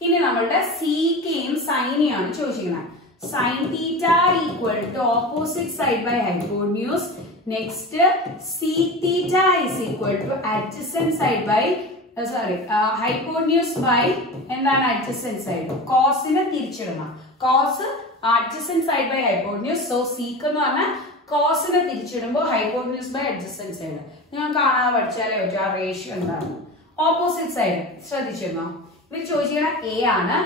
ഇനി നമ്മളുടെ സീക്കയും സൈനെയാണ് ചോദിച്ചിരിക്കുന്നത്. Sine theta equal to opposite side by hypotenuse. Next sec theta is equal to adjacent side by hypotenuse by എന്താണ് അഡ്ജസന്റ് സൈഡ്? കോസിനെ തിരിച്ചിടണം. Cos adjacent side by hypotenuse. So sec എന്ന് പറഞ്ഞാൽ കോസിനെ തിരിച്ചിടുമ്പോൾ ഹൈപ്പോന്യൂസ് ബൈ അഡ്ജസന്റ് സൈഡ്. നിങ്ങൾ കാണാതെ പഠിച്ചാലേ പറ്റും ആ റേഷ്യോ എന്താണ്. ഓപ്പോസിറ്റ് സൈഡ് ശ്രദ്ധിച്ചിരുന്നോ? ഇവർ ചോദിച്ചിരിക്കുന്ന എ ആണ്.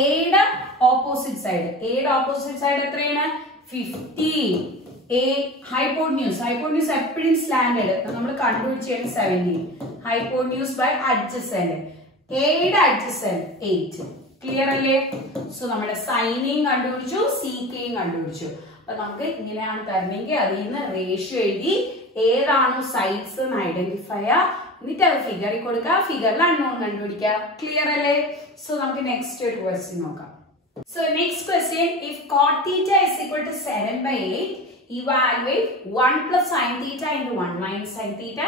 എയുടെ ഓപ്പോസിറ്റ് സൈഡ്, എയുടെ ഓപ്പോസിറ്റ് സൈഡ് എത്രയാണ്? 15. എ ഹൈപ്പോന്യൂസ്, ഹൈപ്പോന്യൂസ് എപ്പോഴും സ്ലാൻഡേർഡ് നമ്മൾ കണ്ടുപിടിച്ചാണ് 17. ഹൈപ്പോന്യൂസ് ബൈ അഡ്ജസന്റ്, എയുടെ അഡ്ജസന്റ് 8. ക്ലിയർ അല്ലേ? സോ നമ്മുടെ സൈനെയും കണ്ടുപിടിച്ചു, സീക്കയും കണ്ടുപിടിച്ചു. അപ്പൊ നമുക്ക് ഇങ്ങനെയാണ് തരണമെങ്കിൽ അതിൽ നിന്ന് റേഷ്യോ എഴുതി ഏതാണോ സൈഡ്സ് എന്ന് ഐഡന്റിഫൈ ചെയ്യുക, എന്നിട്ട് അത് ഫിഗറിൽ കൊടുക്കുക, ഫിഗറിൽ അൺനോൺ കണ്ടുപിടിക്കുക. ക്ലിയർ അല്ലേ? സോ നമുക്ക് നെക്സ്റ്റ് ഒരു ക്വസ്റ്റ്യൻ നോക്കാം. So next question, if cot theta is equal to 7/8, evaluate 1 + sin theta into 1 - sin theta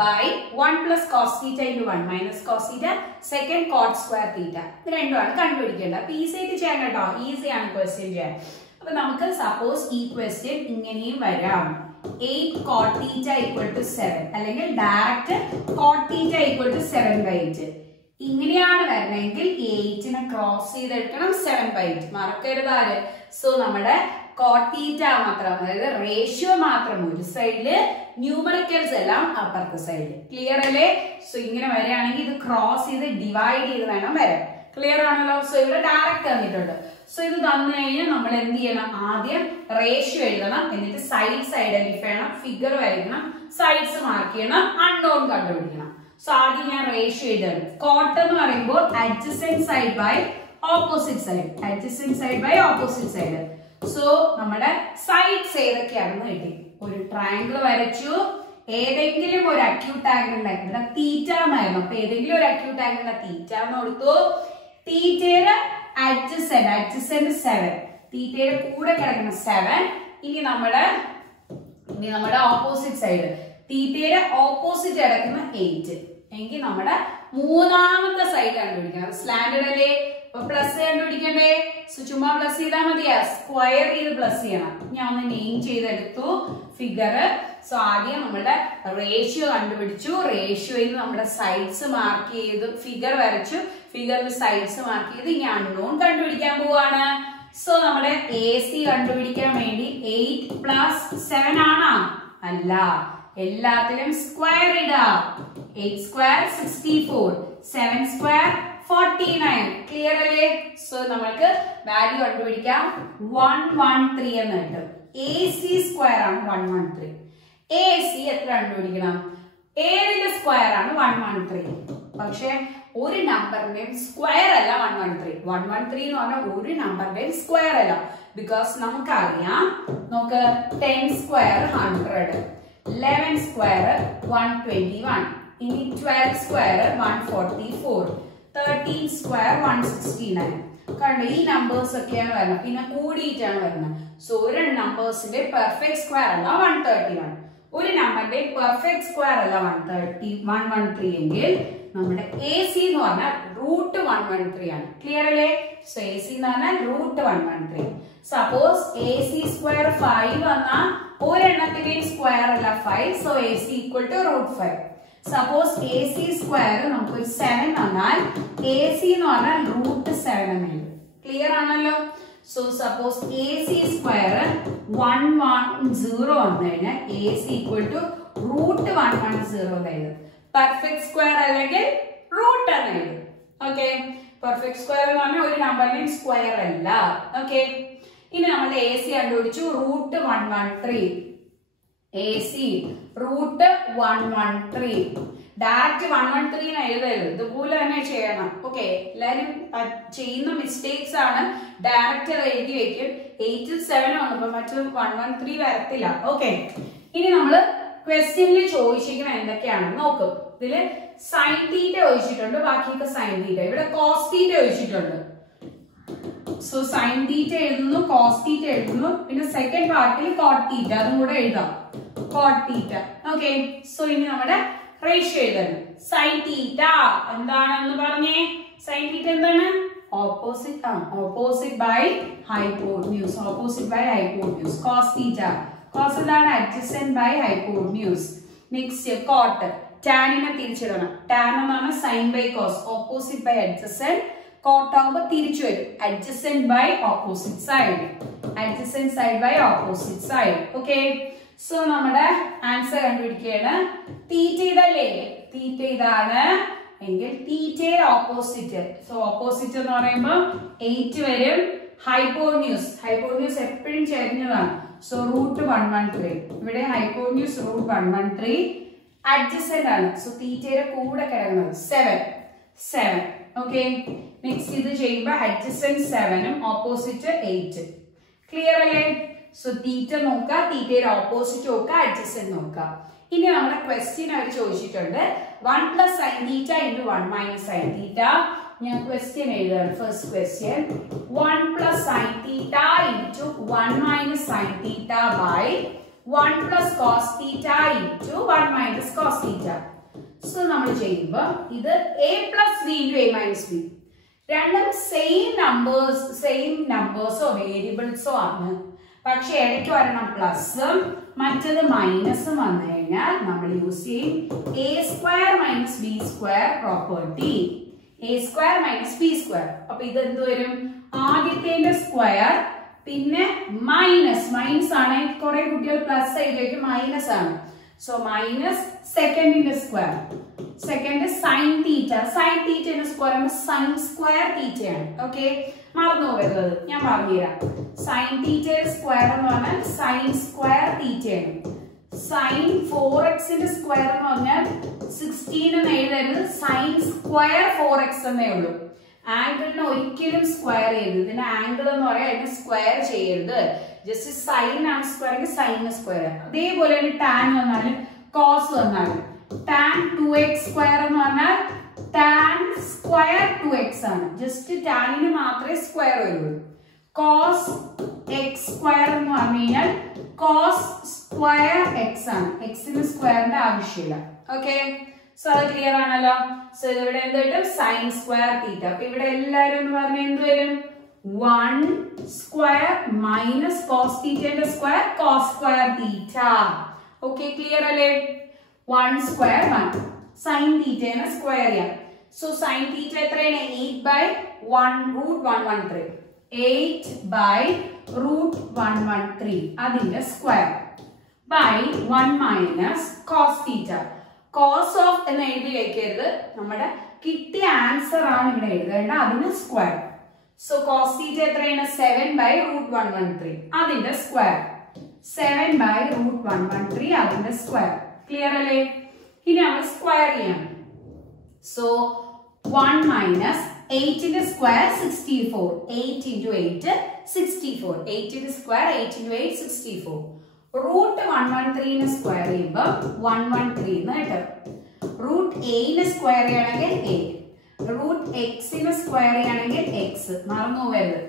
by 1 + cos theta into 1 - cos theta, second cot square theta. ഇത് രണ്ടുമാണ് കണ്ടുപിടിക്കേണ്ടത്. അപ്പൊ ഈസി ആയിട്ട് ചെയ്യാൻ കേട്ടോ, ഈസി ആണ് ക്വസ്റ്റ്യൻ ചെയ്യാൻ. അപ്പൊ നമുക്ക് സപ്പോസ് ഈ ക്വസ്റ്റ്യൻ ഇങ്ങനെയും വരാം. 8 cot theta = 7, അല്ലെങ്കിൽ ഡയറക്റ്റ് cot theta = 7/8. ഇങ്ങനെയാണ് വരണമെങ്കിൽ 8നെ ക്രോസ് ചെയ്തെടുക്കണം, 7/8 മറക്കരുത് ആര്. സോ നമ്മുടെ cot theta മാത്രം, അതായത് റേഷ്യോ മാത്രം ഒരു സൈഡില്, ന്യൂമറിക്കൽസ് എല്ലാം അപ്പുറത്തെ സൈഡിൽ. ക്ലിയർ അല്ലേ? സോ ഇങ്ങനെ വരികയാണെങ്കിൽ ഇത് ക്രോസ് ചെയ്ത് ഡിവൈഡ് ചെയ്ത് വേണം വരാൻ. ക്ലിയർ ആണല്ലോ? സോ ഇവിടെ ഡയറക്റ്റ് തന്നിട്ടുണ്ട്. സോ ഇത് തന്നു കഴിഞ്ഞാൽ നമ്മൾ എന്ത് ചെയ്യണം? ആദ്യം റേഷ്യോ എഴുതണം, എന്നിട്ട് സൈഡ്സ് ഐഡന്റിഫൈ ചെയ്യണം, ഫിഗർ വരയ്ക്കണം, സൈഡ്സ് മാർക്ക് ചെയ്യണം, അൺനോൺ കണ്ടുപിടിക്കണം. സോ ആദ്യം ഞാൻ റേഷ്യോ എഴുതണം. കോട്ട് എന്ന് പറയുമ്പോൾ adjacent side by opposite side, adjacent side by opposite side. So നമ്മുടെ സൈഡ്സ് ഏതൊക്കെയാണെന്ന് കിട്ടി. ഒരു ട്രയാങ്കിൾ വരച്ചു, ഏതെങ്കിലും ഒരു അക്യൂട്ട് ആംഗിളിന്റെ ഇവിടെ തീറ്റ എന്നായിരുന്നു. അപ്പൊ ഏതെങ്കിലും ഒരു അക്യൂട്ട് ആംഗിളിന്റെ തീറ്റ എന്ന് കൊടുത്തു. തീറ്റയുടെ അഡ്ജസെന്റ് 7, തീറ്റയുടെ കൂടെ കിടക്കുന്ന 7. ഇനി നമ്മുടെ ഓപ്പോസിറ്റ് സൈഡ് തീറ്റയുടെ ഓപ്പോസിറ്റ് കിടക്കുന്ന 8 എങ്കിൽ നമ്മുടെ മൂന്നാമത്തെ സൈഡ് കണ്ടുപിടിക്കണം. സ്ലാൻഡേർഡ് അല്ലേ, അപ്പൊ പ്ലസ് കണ്ടുപിടിക്കണ്ടേ? സോ ചുമ്മാ പ്ലസ് ചെയ്താൽ മതിയാ, സ്ക്വയർ ചെയ്ത് പ്ലസ് ചെയ്യണം. ഞാൻ ഒന്ന് നെയിം ചെയ്തെടുത്തു ഫിഗർ. സോ ആദ്യം നമ്മുടെ റേഷ്യോ കണ്ടുപിടിച്ചു. റേഷ്യോയിൽ നമ്മുടെ സൈഡ്സ് മാർക്ക് ചെയ്ത് ഫിഗർ വരച്ചു. ഫിഗറിൽ സൈഡ്സ് മാർക്ക് ചെയ്ത് ഇനി അൺനോൺ കണ്ടുപിടിക്കാൻ പോവാണ്. സോ നമ്മുടെ AC കണ്ടുപിടിക്കാൻ വേണ്ടി 8 + 7 ആണോ? അല്ല, എല്ലാത്തിലും സ്ക്വയർ ഇടാം. 8 സ്ക്വയർ 64, 7 സ്ക്വയർ 49. ക്ലിയർ അല്ലേ? സോ നമ്മൾക്ക് വാല്യൂ കണ്ടുപിടിക്കാം. 113 എന്ന് കിട്ടും. AC സ്ക്വയർ ആണ് 113. AC എത്ര കണ്ടുപിടിക്കണം? ഏതിന്റെ സ്ക്വയർ ആണ് 113? പക്ഷെ ഒരു നമ്പറിന്റെയും സ്ക്വയർ അല്ല 113. 113 എന്ന് പറഞ്ഞാൽ ഒരു നമ്പറിന്റെയും സ്ക്വയർ അല്ല. ബിക്കോസ് നമുക്കറിയാം, നമുക്ക് 10 സ്ക്വയർ 100, 11 സ്ക്വയർ 121, ഇനി 12 സ്ക്വയർ 144, 13 സ്ക്വയർ 169. കണ്ടോ, ഈ നമ്പേഴ്സ് ഒക്കെയാണ് വരുന്നത്. പിന്നെ കൂടിയിട്ടാണ് വരുന്നത്. സോ ഒരു നമ്പേഴ്സിന്റെ പെർഫെക്റ്റ് സ്ക്വയർ അല്ല 131. ഒരു നമ്പറിന്റെ പെർഫെക്റ്റ് സ്ക്വയർ അല്ല 113 എങ്കിൽ നമ്മുടെ AC എന്ന് പറഞ്ഞാൽ √113 ആണ്. ക്ലിയർ അല്ലേ? സോ AC എന്ന് പറഞ്ഞാൽ √113. സപ്പോസ് AC സ്ക്വയർ 5 വന്നാൽ ഒരെണ്ണത്തിന്റെയും സ്ക്വയർ അല്ല 5. So AC = √5. Suppose AC square നമുക്ക് 7 വന്നാൽ AC എന്ന് പറഞ്ഞാൽ √7 എന്നാണ്. ക്ലിയർ ആണല്ലോ? സോ സപ്പോസ് AC സ്ക്വയർ 110 വന്നു കഴിഞ്ഞാൽ AC = √110 എഴുതും. പെർഫെക്റ്റ് സ്ക്വയർ അല്ലെങ്കിൽ റൂട്ട് എന്ന് എഴുതും. ഓക്കെ, പെർഫെക്റ്റ് സ്ക്വയർ എന്ന് പറഞ്ഞാൽ ഒരു നമ്പറിന്റെയും സ്ക്വയർ അല്ല. ഓക്കെ, ഇനി നമ്മുടെ AC കണ്ടുപിടിച്ചു. √113. AC √113. ഡയറക്റ്റ് 113 എഴുതരുത്, ഇതുപോലെ തന്നെ ചെയ്യണം. ഓക്കെ, എല്ലാരും ചെയ്യുന്ന മിസ്റ്റേക്സ് ആണ്. ഡയറക്റ്റ് എഴുതി വെക്കും. 8 ൽ 7 വന്നപ്പോ മറ്റൊരു 113 വരത്തില്ല. ഓക്കെ, ഇനി നമ്മള് ക്വസ്റ്റ്യനിൽ ചോദിച്ചിരിക്കുന്ന എന്തൊക്കെയാണെന്ന് നോക്കും. ഇതില് സൈൻ തീറ്റ ചോദിച്ചിട്ടുണ്ട്, ബാക്കിയൊക്കെ സൈൻ തീറ്റ. ഇവിടെ കോസ് തീറ്റ ചോദിച്ചിട്ടുണ്ട്. സോ സൈൻ തീറ്റ എഴുതുന്നു, കോസ് തീറ്റ എഴുതുന്നു, പിന്നെ സെക്കൻഡ് പാർട്ടിൽ കോട്ട് തീറ്റ അതും കൂടെ എഴുതാം. കോട്ട് തീറ്റ. ഓക്കെ, സോ ഇനി നമ്മുടെ റേഷ്യോ എഴുതണം. സൈൻ തീറ്റ എന്താണെന്ന് പറഞ്ഞേ? സൈൻ തീറ്റ എന്താണ്? Opposite by hypotenuse. Opposite by hypotenuse. Cos theta, cos എന്താണ്? Adjacent by hypotenuse. Next cot, ടാനിനെ തിരിച്ചിടണം. ടാൻ എന്ന് പറഞ്ഞാൽ sine by cos. Opposite by adjacent. Cot ആവുമ്പോ തിരിച്ചു വരും. Adjacent by opposite side. Adjacent side by opposite side. Okay, so നമ്മുടെ answer കണ്ടുപിടിക്കുകയാണ്. തീറ്റ ഇതല്ലേ? തീറ്റ ഇതാണ് എങ്കിൽ തീറ്റയുടെ ഓപ്പോസിറ്റ്. സോ ഓപ്പോസിറ്റ് എന്ന് പറയുമ്പോൾ 8 വരും. ഹൈപ്പോട്ന്യൂസ് എപ്പോഴും ചേരുന്നതാണ്. സോ √113. ഇവിടെ ഹൈപ്പോട്ന്യൂസ് √113. അഡ്ജസന്റ് ആണ്. സോ തീറ്റയുടെ കൂടെ കിടക്കുന്നത് 7. ഓക്കെ, നെക്സ്റ്റ് ഇത് ചെയ്യുമ്പോൾ അഡ്ജസന്റ് 7ഉം ഓപ്പോസിറ്റ് 8. ക്ലിയർ അല്ലേ? സോ തീറ്റ നോക്കുക, തീറ്റയുടെ ഓപ്പോസിറ്റ് നോക്കുക, അഡ്ജസന്റ് നോക്കുക. ഇനി നമ്മുടെ ക്വസ്റ്റ്യൻ അവർ ചോദിച്ചിട്ടുണ്ട്. 1 + sin θ × 1 - sin θ. ഞാൻ ക്വസ്റ്റ്യൻ എഴുതാണ്. First question 1 + sin θ × 1 - sin θ by 1 + cos θ × 1 - cos θ. So നമ്മൾ ചെയ്യുമ്പോൾ ഇത് a + b × a - b. രണ്ടും സെയിം നമ്പേഴ്സോ വേരിയബിൾസോ ആണ്. പക്ഷെ ഇടയ്ക്ക് വരണം പ്ലസും മറ്റത് മൈനസും വന്നു കഴിഞ്ഞാൽ നമ്മൾ യൂസ് ചെയ്യും a² - b² property. a² - b². അപ്പൊ ഇത് എന്ത് വരും? ആദ്യത്തെ സ്ക്വയർ പിന്നെ മൈനസ് ആണ്. കുറെ കുട്ടികൾ പ്ലസ് ആയിരിക്കും, മൈനസ് ആണ്. സോ മൈനസ് സെക്കൻഡിന്റെ square. Second sine theta. Sine തീറ്റയുടെ സ്ക്വയർ സൈൻ സ്ക്വയർ തീറ്റയാണ്. ഓക്കെ, മറന്നു പോകരുത്, ഞാൻ പറഞ്ഞുതരാം. സൈൻ തീറ്റയുടെ സ്ക്വയർ എന്ന് പറഞ്ഞാൽ സൈൻ സ്ക്വയർ തീറ്റയാണ്. സൈൻ 4x സ്ക്വയർ എന്ന് പറഞ്ഞാൽ 16 എന്ന് എഴുതരുത്. സൈൻ സ്ക്വയർ 4x എന്നേ ഉള്ളൂ. ആംഗിളിന് ഒരിക്കലും സ്ക്വയർ ചെയ്യരുത്. ഇതിന്റെ ആംഗിൾ എന്ന് പറയാൻ അതിന് സ്ക്വയർ ചെയ്യരുത്. ജസ്റ്റ് സൈൻ ആണ് സ്ക്വയർ എങ്കിൽ സൈൻ സ്ക്വയർ. അതേപോലെ ടാൻ വന്നാലും കോസ് വന്നാൽ ടാൻ 2x സ്ക്വയർ എന്ന് പറഞ്ഞാൽ ടാൻ സ്ക്വയർ 2x ആണ്. ജസ്റ്റ് ടാനിന് മാത്രമേ സ്ക്വയർ വരുള്ളൂ. കോസ് എക്സ് സ്ക്വയർ എന്ന് പറഞ്ഞു കഴിഞ്ഞാൽ കോസ് സ്ക്വയർ എക്സ് ആണ്. എക്സിന് സ്ക്വയറിന്റെ ആവശ്യമില്ല. ഓക്കെ, സോ അത് ക്ലിയർ ആണല്ലോ. സോ ഇവിടെ എന്ത് കിട്ടും? Sine square theta. അപ്പൊ ഇവിടെ എല്ലാവരും എന്ന് പറഞ്ഞാൽ എന്ത് വരും? 1 സ്ക്വയർ മൈനസ് കോസ് തീറ്റയുടെ square cos square theta. Okay, clear അല്ലേ? 1 സ്ക്വയർ 1 സൈൻ തീറ്റേനെ സ്ക്വയർ ചെയ്യാം. സോ സൈൻ തീറ്റ എത്രയാണ്? 8/1√113. 8/√113 അതിന്റെ square by 1 minus cos theta. Cos of എന്ന് എഴുതി വെക്കരുത്, നമ്മുടെ കിട്ടിയ ആൻസർ ആണ് ഇവിടെ എഴുതേണ്ട, അതിന് സ്ക്വയർ. സോ കോസ് തീറ്റ എത്രയാണ്? 7/√113 അതിന്റെ സ്ക്വയർ. 7/√113 അതിന്റെ സ്ക്വയർ. ക്ലിയർ അല്ലേ? ഇനി നമ്മൾ സ്ക്വയർ ചെയ്യാം. സോ 1 മൈനസ് 8ന്റെ സ്ക്വയർ 64. 8 into 8 64. 8ന്റെ സ്ക്വയർ 8 into 8 64. √113 സ്ക്വയർ ചെയ്യുമ്പോൾ 113 എന്ന് കിട്ടും. റൂട്ട് എനെ സ്ക്വയർ ചെയ്യണമെങ്കിൽ a, റൂട്ട് എക്സിനെ സ്ക്വയർ ചെയ്യണമെങ്കിൽ x. മറന്നു പോകരുത്.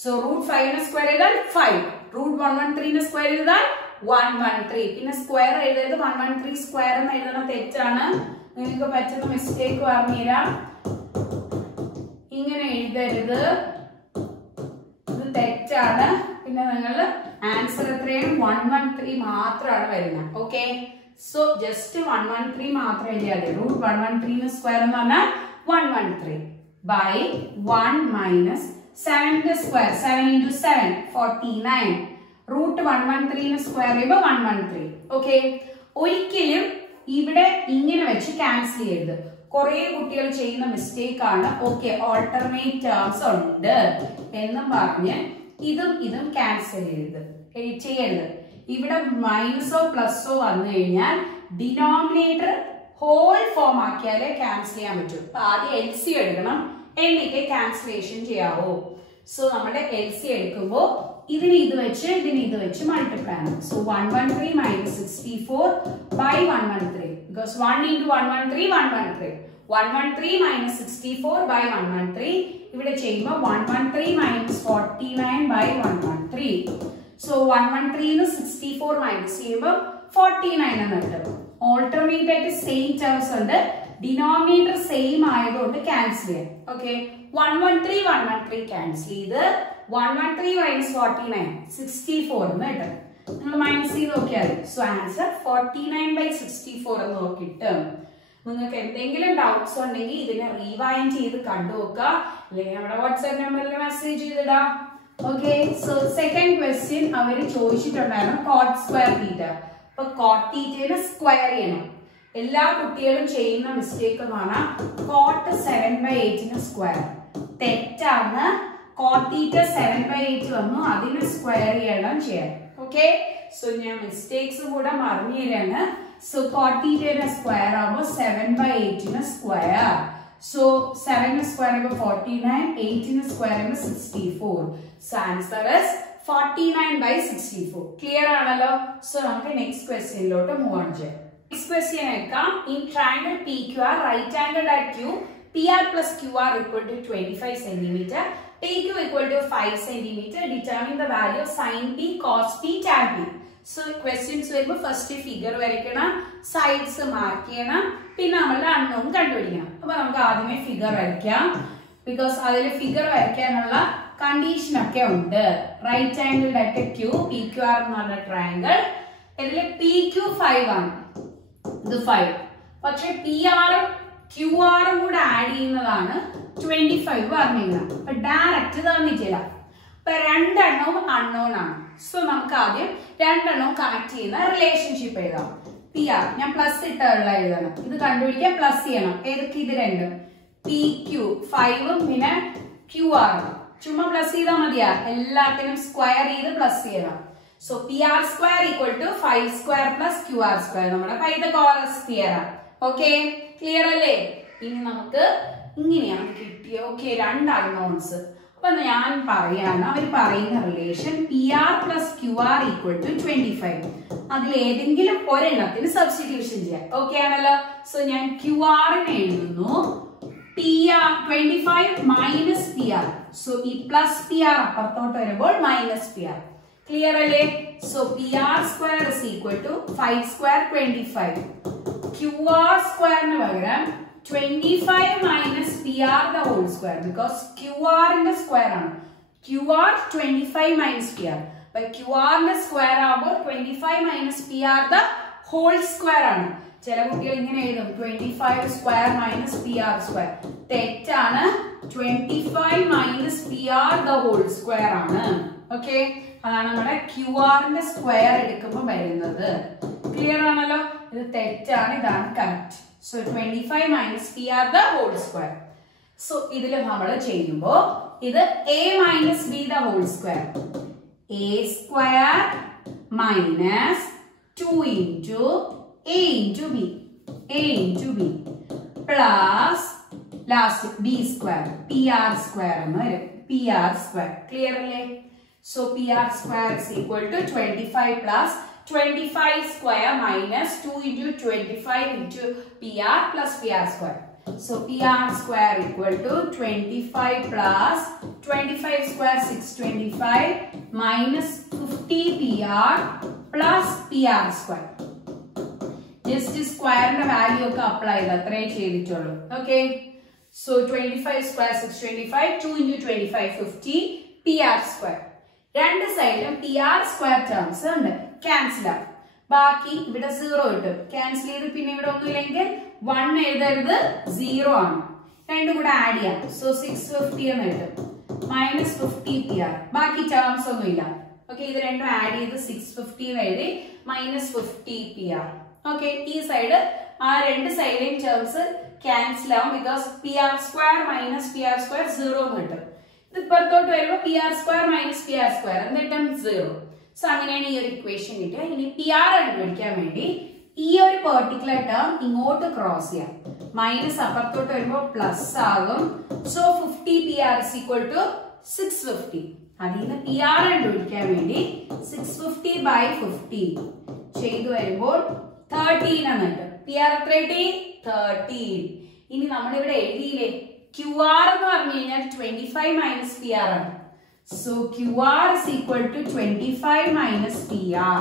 സോ √5 സ്ക്വയർ ചെയ്താൽ 5, √113 സ്ക്വയർ ചെയ്താൽ 113. പിന്നെ സ്ക്വയർ എഴുതരുത്, 113 സ്ക്വയർ എന്ന് എഴുതണം, തെറ്റാണ്. നിങ്ങൾക്ക് പറ്റുന്ന മിസ്റ്റേക്ക് പറഞ്ഞുതരാം. ഇങ്ങനെ എഴുതരുത്, ഇത് തെറ്റാണ്. പിന്നെ നിങ്ങൾ ആൻസർ എത്രയാണ്? 113 മാത്രമാണ് വരുന്നത്. ഓക്കെ, സോ ജസ്റ്റ് 113 മാത്രം എഴുതിയാൽ മതി. √113 സ്ക്വയർ എന്ന് പറഞ്ഞാൽ 113 ബൈ 1 മൈനസ് 7ന്റെ സ്ക്വയർ 7 into 7 49. √113 സ്ക്വയർ ചെയ്യുമ്പോൾ 113. ഓക്കെ, ഒരിക്കലും ഇവിടെ ഇങ്ങനെ വെച്ച് ക്യാൻസൽ ചെയ്യരുത്. കുറെ കുട്ടികൾ ചെയ്യുന്ന മിസ്റ്റേക്ക് ആണ്. ഓക്കെ, ഓൾട്ടർനേറ്റ് ടേംസ് ഉണ്ട് എന്നും പറഞ്ഞ് ഇതും ഇതും ക്യാൻസൽ ചെയ്യരുത്. ഇവിടെ മൈനസോ പ്ലസോ വന്നു കഴിഞ്ഞാൽ ഡിനോമിനേറ്റർ ഹോൾ ഫോം ആക്കിയാലേ ക്യാൻസൽ ചെയ്യാൻ പറ്റും. അപ്പൊ ആദ്യം LC എടുക്കണം, എന്നിട്ട് ക്യാൻസലേഷൻ ചെയ്യാവോ. സോ നമ്മുടെ LC എടുക്കുമ്പോൾ ഇതിന് ഇത് വെച്ച് മൾട്ടിപ്ലൈ ആണ്. So 113 minus 64 by 113. Because 1 into 113 113. 113 minus 64 by 113. ഇവിടെ ചെയ്യുമ്പോൾ 113 മൈനസ് 49 ബൈ 113. സോ 113 64 മൈനസ് ചെയ്യുമ്പോൾ 49 എന്ന് കിട്ടും. ഓൾട്ടർനേറ്റ് ആയിട്ട് സെയിം ടേംസ് ഉണ്ട്, ഡിനോമിനേറ്റർ സെയിം ആയതുകൊണ്ട് ക്യാൻസൽ ചെയ്യാം. ഓക്കെ, 113 ക്യാൻസൽ ചെയ്ത് 113 മൈനസ് 49 64 എന്ന് കിട്ടും. നിങ്ങൾ മൈനസ് ചെയ്ത് നോക്കിയാൽ മതി. സോ ആൻസർ 49/64 എന്ന് നോക്കിയിട്ട് നിങ്ങൾക്ക് എന്തെങ്കിലും ഡൗട്ട്സ് ഉണ്ടെങ്കിൽ ഇതിനെ റീവൈൻഡ് ചെയ്ത് കണ്ടുനോക്കുക, അല്ലെങ്കിൽ നമ്മുടെ വാട്സ്ആപ്പ് നമ്പറിൽ മെസ്സേജ് ചെയ്തിടാം. ഓക്കെ, സോ സെക്കൻഡ് ക്വസ്റ്റ്യൻ അവര് ചോദിച്ചിട്ടുണ്ടായിരുന്നു കോട്ട് സ്ക്വയർ തീറ്റ. അപ്പൊ കോട്ട് തീറ്റയെ സ്ക്വയർ ചെയ്യണം. എല്ലാ കുട്ടികളും ചെയ്യുന്ന മിസ്റ്റേക്ക് എന്ന് പറഞ്ഞാൽ കോട്ട് 7/8 സ്ക്വയർ. തെറ്റാണ്. കോട്ട് തീറ്റ 7/8 വന്നു, അതിന് സ്ക്വയർ ചെയ്യണം ചെയ്യാൻ. ഓക്കെ, സോ ഞാൻ മിസ്റ്റേക്സ് കൂടെ മറന്നു തരാണ്. സോ കോട്ട് തീറ്റയുടെ സ്ക്വയർ ആകുമ്പോൾ 7/8 സ്ക്വയർ. സോ 7 സ്ക്വയർ ആകുമ്പോൾ 49, 8 സ്ക്വയർ ആകുമ്പോൾ 64. So answer is 49/64. ക്ലിയർ ആണല്ലോ. സോ നമുക്ക് നെക്സ്റ്റ് ക്വസ്റ്റ്യനിലോട്ട് മൂവ് ഓൺ ചെയ്യാം. നെക്സ്റ്റ് ക്വസ്റ്റ്യൻ എടുക്കാം. In triangle PQR, right angle at Q, PR plus QR equal to 25 centimeter, TQ equal to 5 centimeter, determine the value of sin P, cos P, tan P. So questions വരുമ്പോൾ first figure വരയ്ക്കണം, sides mark ചെയ്യണം, പിന്നെ നമ്മൾ unknown കണ്ടുപിടിക്കണം. അപ്പൊ നമുക്ക് ആദ്യമേ figure വരയ്ക്കാം. ബിക്കോസ് അതിൽ ഫിഗർ വരയ്ക്കാനുള്ള കണ്ടീഷൻ ഒക്കെ ഉണ്ട്. Right angle at Q, PQR എന്ന് പറഞ്ഞ ട്രയാങ്കിൾ, ഇതിൽ PQ 5 ആണ്, ഇത് 5. പക്ഷെ PR QR കൂടെ ആഡ് ചെയ്യുന്നതാണ് 25 പറഞ്ഞിരുന്നത്. അപ്പൊ ഡയറക്റ്റ് തന്നിട്ടില്ല. അപ്പൊ രണ്ടെണ്ണവും അൺനോൺ ആണ്. സോ നമുക്ക് ആദ്യം രണ്ടെണ്ണവും കണക്ട് ചെയ്യുന്ന റിലേഷൻഷിപ്പ് എഴുതാം. PR ഞാൻ പ്ലസ് ഇട്ടുള്ള എഴുതണം. ഇത് കണ്ടുപിടിക്കാൻ പ്ലസ് ചെയ്യണം. ഏതൊക്കെ? ഇത് രണ്ടും. PQ 5 പിന്നെ QR. ചുമ്മാ പ്ലസ് ചെയ്താൽ മതിയാ, എല്ലാത്തിനും സ്ക്വയർ ചെയ്ത് പ്ലസ് ചെയ്യണം. So PR square equal to 5 square plus QR square, നമ്മുടെ പൈതഗോറസ് തിയറം. ഓക്കെ, ക്ലിയർ അല്ലേ? ഇനി നമുക്ക് ഇങ്ങനെയാണ് കിട്ടിയ. ഓക്കെ, രണ്ട് അൺനോൺസ്. അപ്പൊ ഞാൻ പറയാണ് അവർ പറയുന്ന relation PR plus QR equal to 25. അതിൽ ഏതെങ്കിലും ഒരെണ്ണത്തിന് സബ്സ്റ്റിറ്റ്യൂഷൻ ചെയ്യാം. ഓക്കെ ആണല്ലോ. സോ ഞാൻ QR നെ എഴുതുന്നു PR 25 minus PR. സോ ഈ പ്ലസ് PR അപ്പുറത്തോട്ട് വരുമ്പോൾ മൈനസ് PR. ക്ലിയർ അല്ലേ? So PR square is equal to 5 square 25. QR square ന് പകരം 25 minus PR the whole square because QR in the square ആണ്. QR 25 minus PR. But QR in the square ആകുമ്പോൾ 25 minus PR the whole square ആണ്. ചില കുട്ടികൾ ഇങ്ങനെ എഴുതും 25 square minus PR square. തെറ്റാണ്. 25 minus PR the whole square ആണ്. Okay, അതാണ് നമ്മുടെ QR ന്റെ സ്ക്വയർ എടുക്കുമ്പോൾ വരുന്നത്. ക്ലിയർ ആണല്ലോ? ഇത് തെറ്റാണ്, ഇതാണ് correct. So 25 minus PR the whole square. So ഇതിൽ നമ്മൾ ചെയ്യുമ്പോൾ ഇത് A minus B the whole square. A square minus 2 into A into B. A into B plus last B square. PR square എന്ന് വരും. PR square. Clear അല്ലേ? So PR square is equal to 25 plus 25 square minus 2 into 25 into PR plus PR square. So PR square equal to 25 plus 25 square 625 minus 50 PR plus PR square. Just square the value ഒക്കെ apply ചെയ്ത് അത്രേ ചെയ്തിട്ടുള്ളൂ. Okay. So 25 square 625 2 into 25 50 PR square. രണ്ട് സൈഡിലും PR square terms ഉണ്ട്. Cancel ആവും. ബാക്കി ഇവിടെ 0 കിട്ടും. ക്യാൻസൽ ചെയ്ത് പിന്നെ ഇവിടെ ഒന്നുമില്ലെങ്കിൽ 1 എഴുതരുത്, 0 ആണ്. രണ്ടും കൂടെ ആഡ് ചെയ്യാം. സോ 650 എന്ന് കിട്ടും. Minus 50 PR. ബാക്കി ടേംസ് ഒന്നുമില്ല. ഓക്കെ, ഇത് രണ്ടും ആഡ് ചെയ്ത് 650 എന്ന് എഴുതി മൈനസ് 50 PR. ഓക്കെ, ഈ സൈഡ് ആ രണ്ട് സൈഡിലെയും ടേംസ് ക്യാൻസൽ ആവും. Because PR square minus PR square 0 എന്ന് കിട്ടും. ഇത് ഇപ്പുറത്തോട്ട് വരുമ്പോൾ PR square minus PR square എന്നിട്ടും 0. സോ അങ്ങനെയാണ് ഈ ഒരു ഇക്വേഷൻ കിട്ടുക. ഇനി PR കണ്ടുപിടിക്കാൻ വേണ്ടി ഈ ഒരു പെർട്ടിക്കുലർ ടേം ഇങ്ങോട്ട് ക്രോസ് ചെയ്യാം. മൈനസ് അപ്പുറത്തോട്ട് വരുമ്പോൾ പ്ലസ് ആകും. So 50 PR is equal to 650. അതിൽ നിന്ന് PR കണ്ടുപിടിക്കാൻ വേണ്ടി 650 by 50 ചെയ്തു വരുമ്പോൾ 13 എന്ന് കിട്ടും. PR എത്ര കിട്ടി? 13. ഇനി നമ്മളിവിടെ എഴുതിയില്ലേ QR എന്ന് പറഞ്ഞു കഴിഞ്ഞാൽ 25 മൈനസ് PR ആണ്. So QR is equal to 25 minus PR.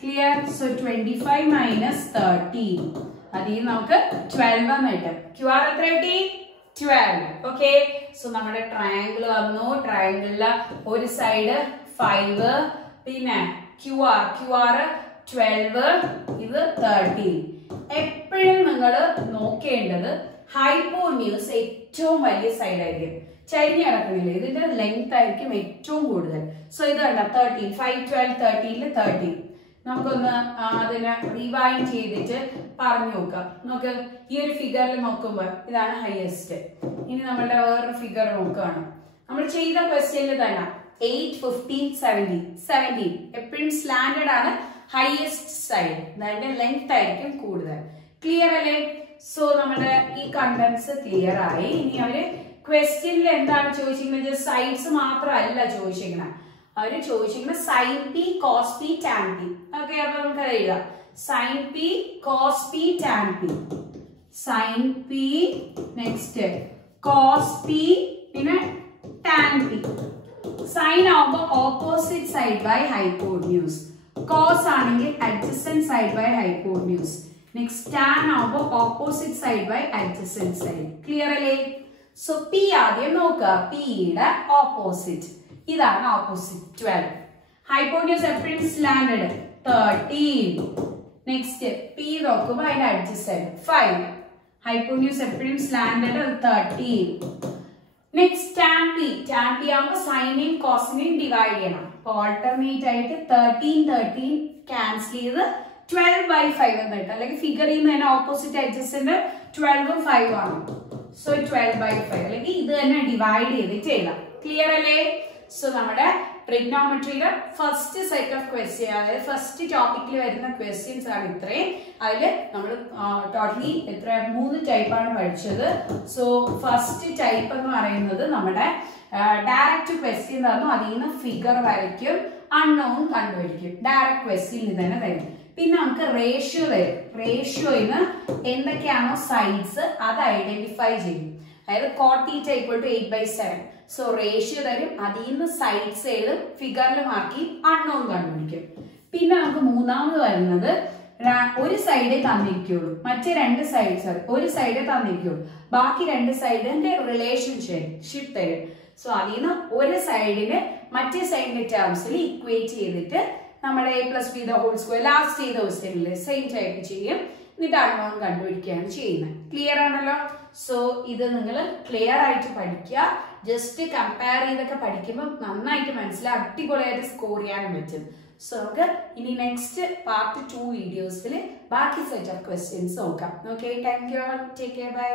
Clear? So 25 minus 13. അതിൽ നമുക്ക് 12 എന്ന് കിട്ടും. QR എത്ര കിട്ടി? 12. Okay. So നമ്മുടെ ട്രയാങ്കിൾ വന്നു. ട്രയാങ്കിളിലെ ഒരു സൈഡ് 5, പിന്നെ QR 12, ഇത് 13. എപ്പോഴും നിങ്ങൾ നോക്കേണ്ടത് ഹൈപ്പോന്യൂസ് ഏറ്റവും വലിയ സൈഡ് ആയിരിക്കും. ചരിഞ്ഞ് കിടക്കുന്നില്ല, ഇതിന്റെ ലെങ്ത് ആയിരിക്കും ഏറ്റവും കൂടുതൽ. സോ ഇത് കണ്ട 13 5 12 13 13. നമുക്കൊന്ന് അതിനെ റിവൈൻഡ് ചെയ്തിട്ട് പറഞ്ഞു നോക്കാം. നമുക്ക് ഈ ഒരു ഫിഗറിൽ നോക്കുമ്പോൾ ഇതാണ് ഹയസ്റ്റ്. ഇനി നമ്മളുടെ വേറൊരു ഫിഗർ നോക്കുകയാണ്. നമ്മൾ ചെയ്ത ക്വസ്റ്റ്യനിൽ തന്നെ 8 15 17 എപ്പോഴും സ്ലാൻഡേർഡ് ആണ്. ഹയസ്റ്റ് സൈഡ്, അതിന്റെ ലെങ്ത് ആയിരിക്കും കൂടുതൽ. ക്ലിയർ അല്ലേ? സോ നമ്മുടെ ഈ കണ്ടന്റ്സ് ക്ലിയർ ആയി. ഇനി അവര് ക്വസ്റ്റ്യനിൽ എന്താണ് ചോദിച്ചിരിക്കുന്നത്? സൈഡ്സ് മാത്രമല്ല ചോദിച്ചിരിക്കുന്നത്. അവര് ചോദിച്ചിരിക്കുന്നത് sine P cos P tan P. Okay, അപ്പൊ നമുക്ക് എഴുതാം sine P cos P tan P. Sine P, next cos P, പിന്നെ ടാൻ പി. സൈൻ ആവുമ്പോൾ opposite side by hypotenuse. Cos ആണെങ്കിൽ adjacent side by hypotenuse. Next tan ആവുമ്പോൾ opposite side by adjacent side. Clear അല്ലേ? So P ആദ്യം നോക്കുക. പിയുടെ opposite ഇതാണ് opposite 12. Hypotenuse എപ്പോഴും സ്ലാൻഡേർഡ് 13. നെക്സ്റ്റ് പി നോക്കുമ്പോൾ അതിന്റെ അഡ്ജസന്റ് 5. ഹൈപ്പോന്യൂസ് എപ്പോഴും സ്ലാൻഡേർഡ് 13. നെക്സ്റ്റ് ടാൻ പി ആവുമ്പോൾ സൈനെയും കോസിനെയും ഡിവൈഡ് ചെയ്യണം. അപ്പൊ ഓൾട്ടർനേറ്റ് ആയിട്ട് 13 13 ക്യാൻസൽ ചെയ്ത് 12 by 5 എന്ന് കിട്ടും. അല്ലെങ്കിൽ ഫിഗറിൽ നിന്ന് തന്നെ ഓപ്പോസിറ്റ് അഡ്ജസന്റ് 12 5 ആണ്. സോ 12 by 5 അല്ലെങ്കിൽ ഇത് തന്നെ ഡിവൈഡ് ചെയ്തിട്ട് എഴുതാം. ക്ലിയർ അല്ലേ? സോ നമ്മുടെ ട്രിഗ്നോമെട്രിയുടെ ഫസ്റ്റ് സെറ്റ് ഓഫ് ക്വസ്റ്റ്യൻ, അതായത് ഫസ്റ്റ് ടോപ്പിക്കിൽ വരുന്ന ക്വസ്റ്റ്യൻസ് ആണ് ഇത്രയും. അതില് നമ്മൾ ടോട്ടലി 3 ടൈപ്പാണ് പഠിച്ചത്. സോ ഫസ്റ്റ് ടൈപ്പ് എന്ന് പറയുന്നത് നമ്മുടെ ഡയറക്റ്റ് ക്വസ്റ്റ്യൻ തന്നു, അതിൽ നിന്ന് ഫിഗർ വരയ്ക്കും, അൺനോൺ കണ്ടുപിടിക്കും. ഡയറക്റ്റ് ക്വസ്റ്റ്യൻ തന്നെ തരും. പിന്നെ നമുക്ക് റേഷ്യോ തരും. റേഷ്യോയിന്ന് എന്തൊക്കെയാണോ സൈഡ്സ് അത് ഐഡന്റിഫൈ ചെയ്യും. അതായത് cot theta equal to 8/7. So ratio തരും, അതിൽ നിന്ന് സൈഡ്സ് എഴുതും, ഫിഗറിൽ മാർക്ക് അൺനോൺ കണ്ടുപിടിക്കും. പിന്നെ നമുക്ക് മൂന്നാമത് വരുന്നത് ഒരു സൈഡേ തന്നിരിക്കുള്ളൂ, മറ്റേ രണ്ട് സൈഡ്സ് ഒരു സൈഡേ തന്നിരിക്കുള്ളൂ, ബാക്കി രണ്ട് സൈഡിന്റെ റിലേഷൻഷിപ്പ് തരും. സോ അതിൽ നിന്ന് ഒരു സൈഡിന് മറ്റേ സൈഡിന്റെ ടേംസിൽ ഇക്വേറ്റ് ചെയ്തിട്ട് നമ്മുടെ a+b² ലാസ്റ്റ് ചെയ്ത ക്വസ്റ്റ്യനിൽ സെയിം ടൈപ്പ് ചെയ്യും, എന്നിട്ട് അൺനോൺ കണ്ടുപിടിക്കുകയാണ് ചെയ്യുന്നത്. ക്ലിയർ ആണല്ലോ? സോ ഇത് നിങ്ങൾ ക്ലിയർ ആയിട്ട് പഠിക്കുക. ജസ്റ്റ് കമ്പയർ ചെയ്തൊക്കെ പഠിക്കുമ്പോൾ നന്നായിട്ട് മനസ്സിലായി, അടിപൊളിയായിട്ട് സ്കോർ ചെയ്യാനും പറ്റും. സോ നമുക്ക് ഇനി നെക്സ്റ്റ് പാർട്ട് 2 വീഡിയോസിൽ ബാക്കി സെറ്റ് ഓഫ് ക്വസ്റ്റ്യൻസ് നോക്കാം. Okay, thank you all, take care, by.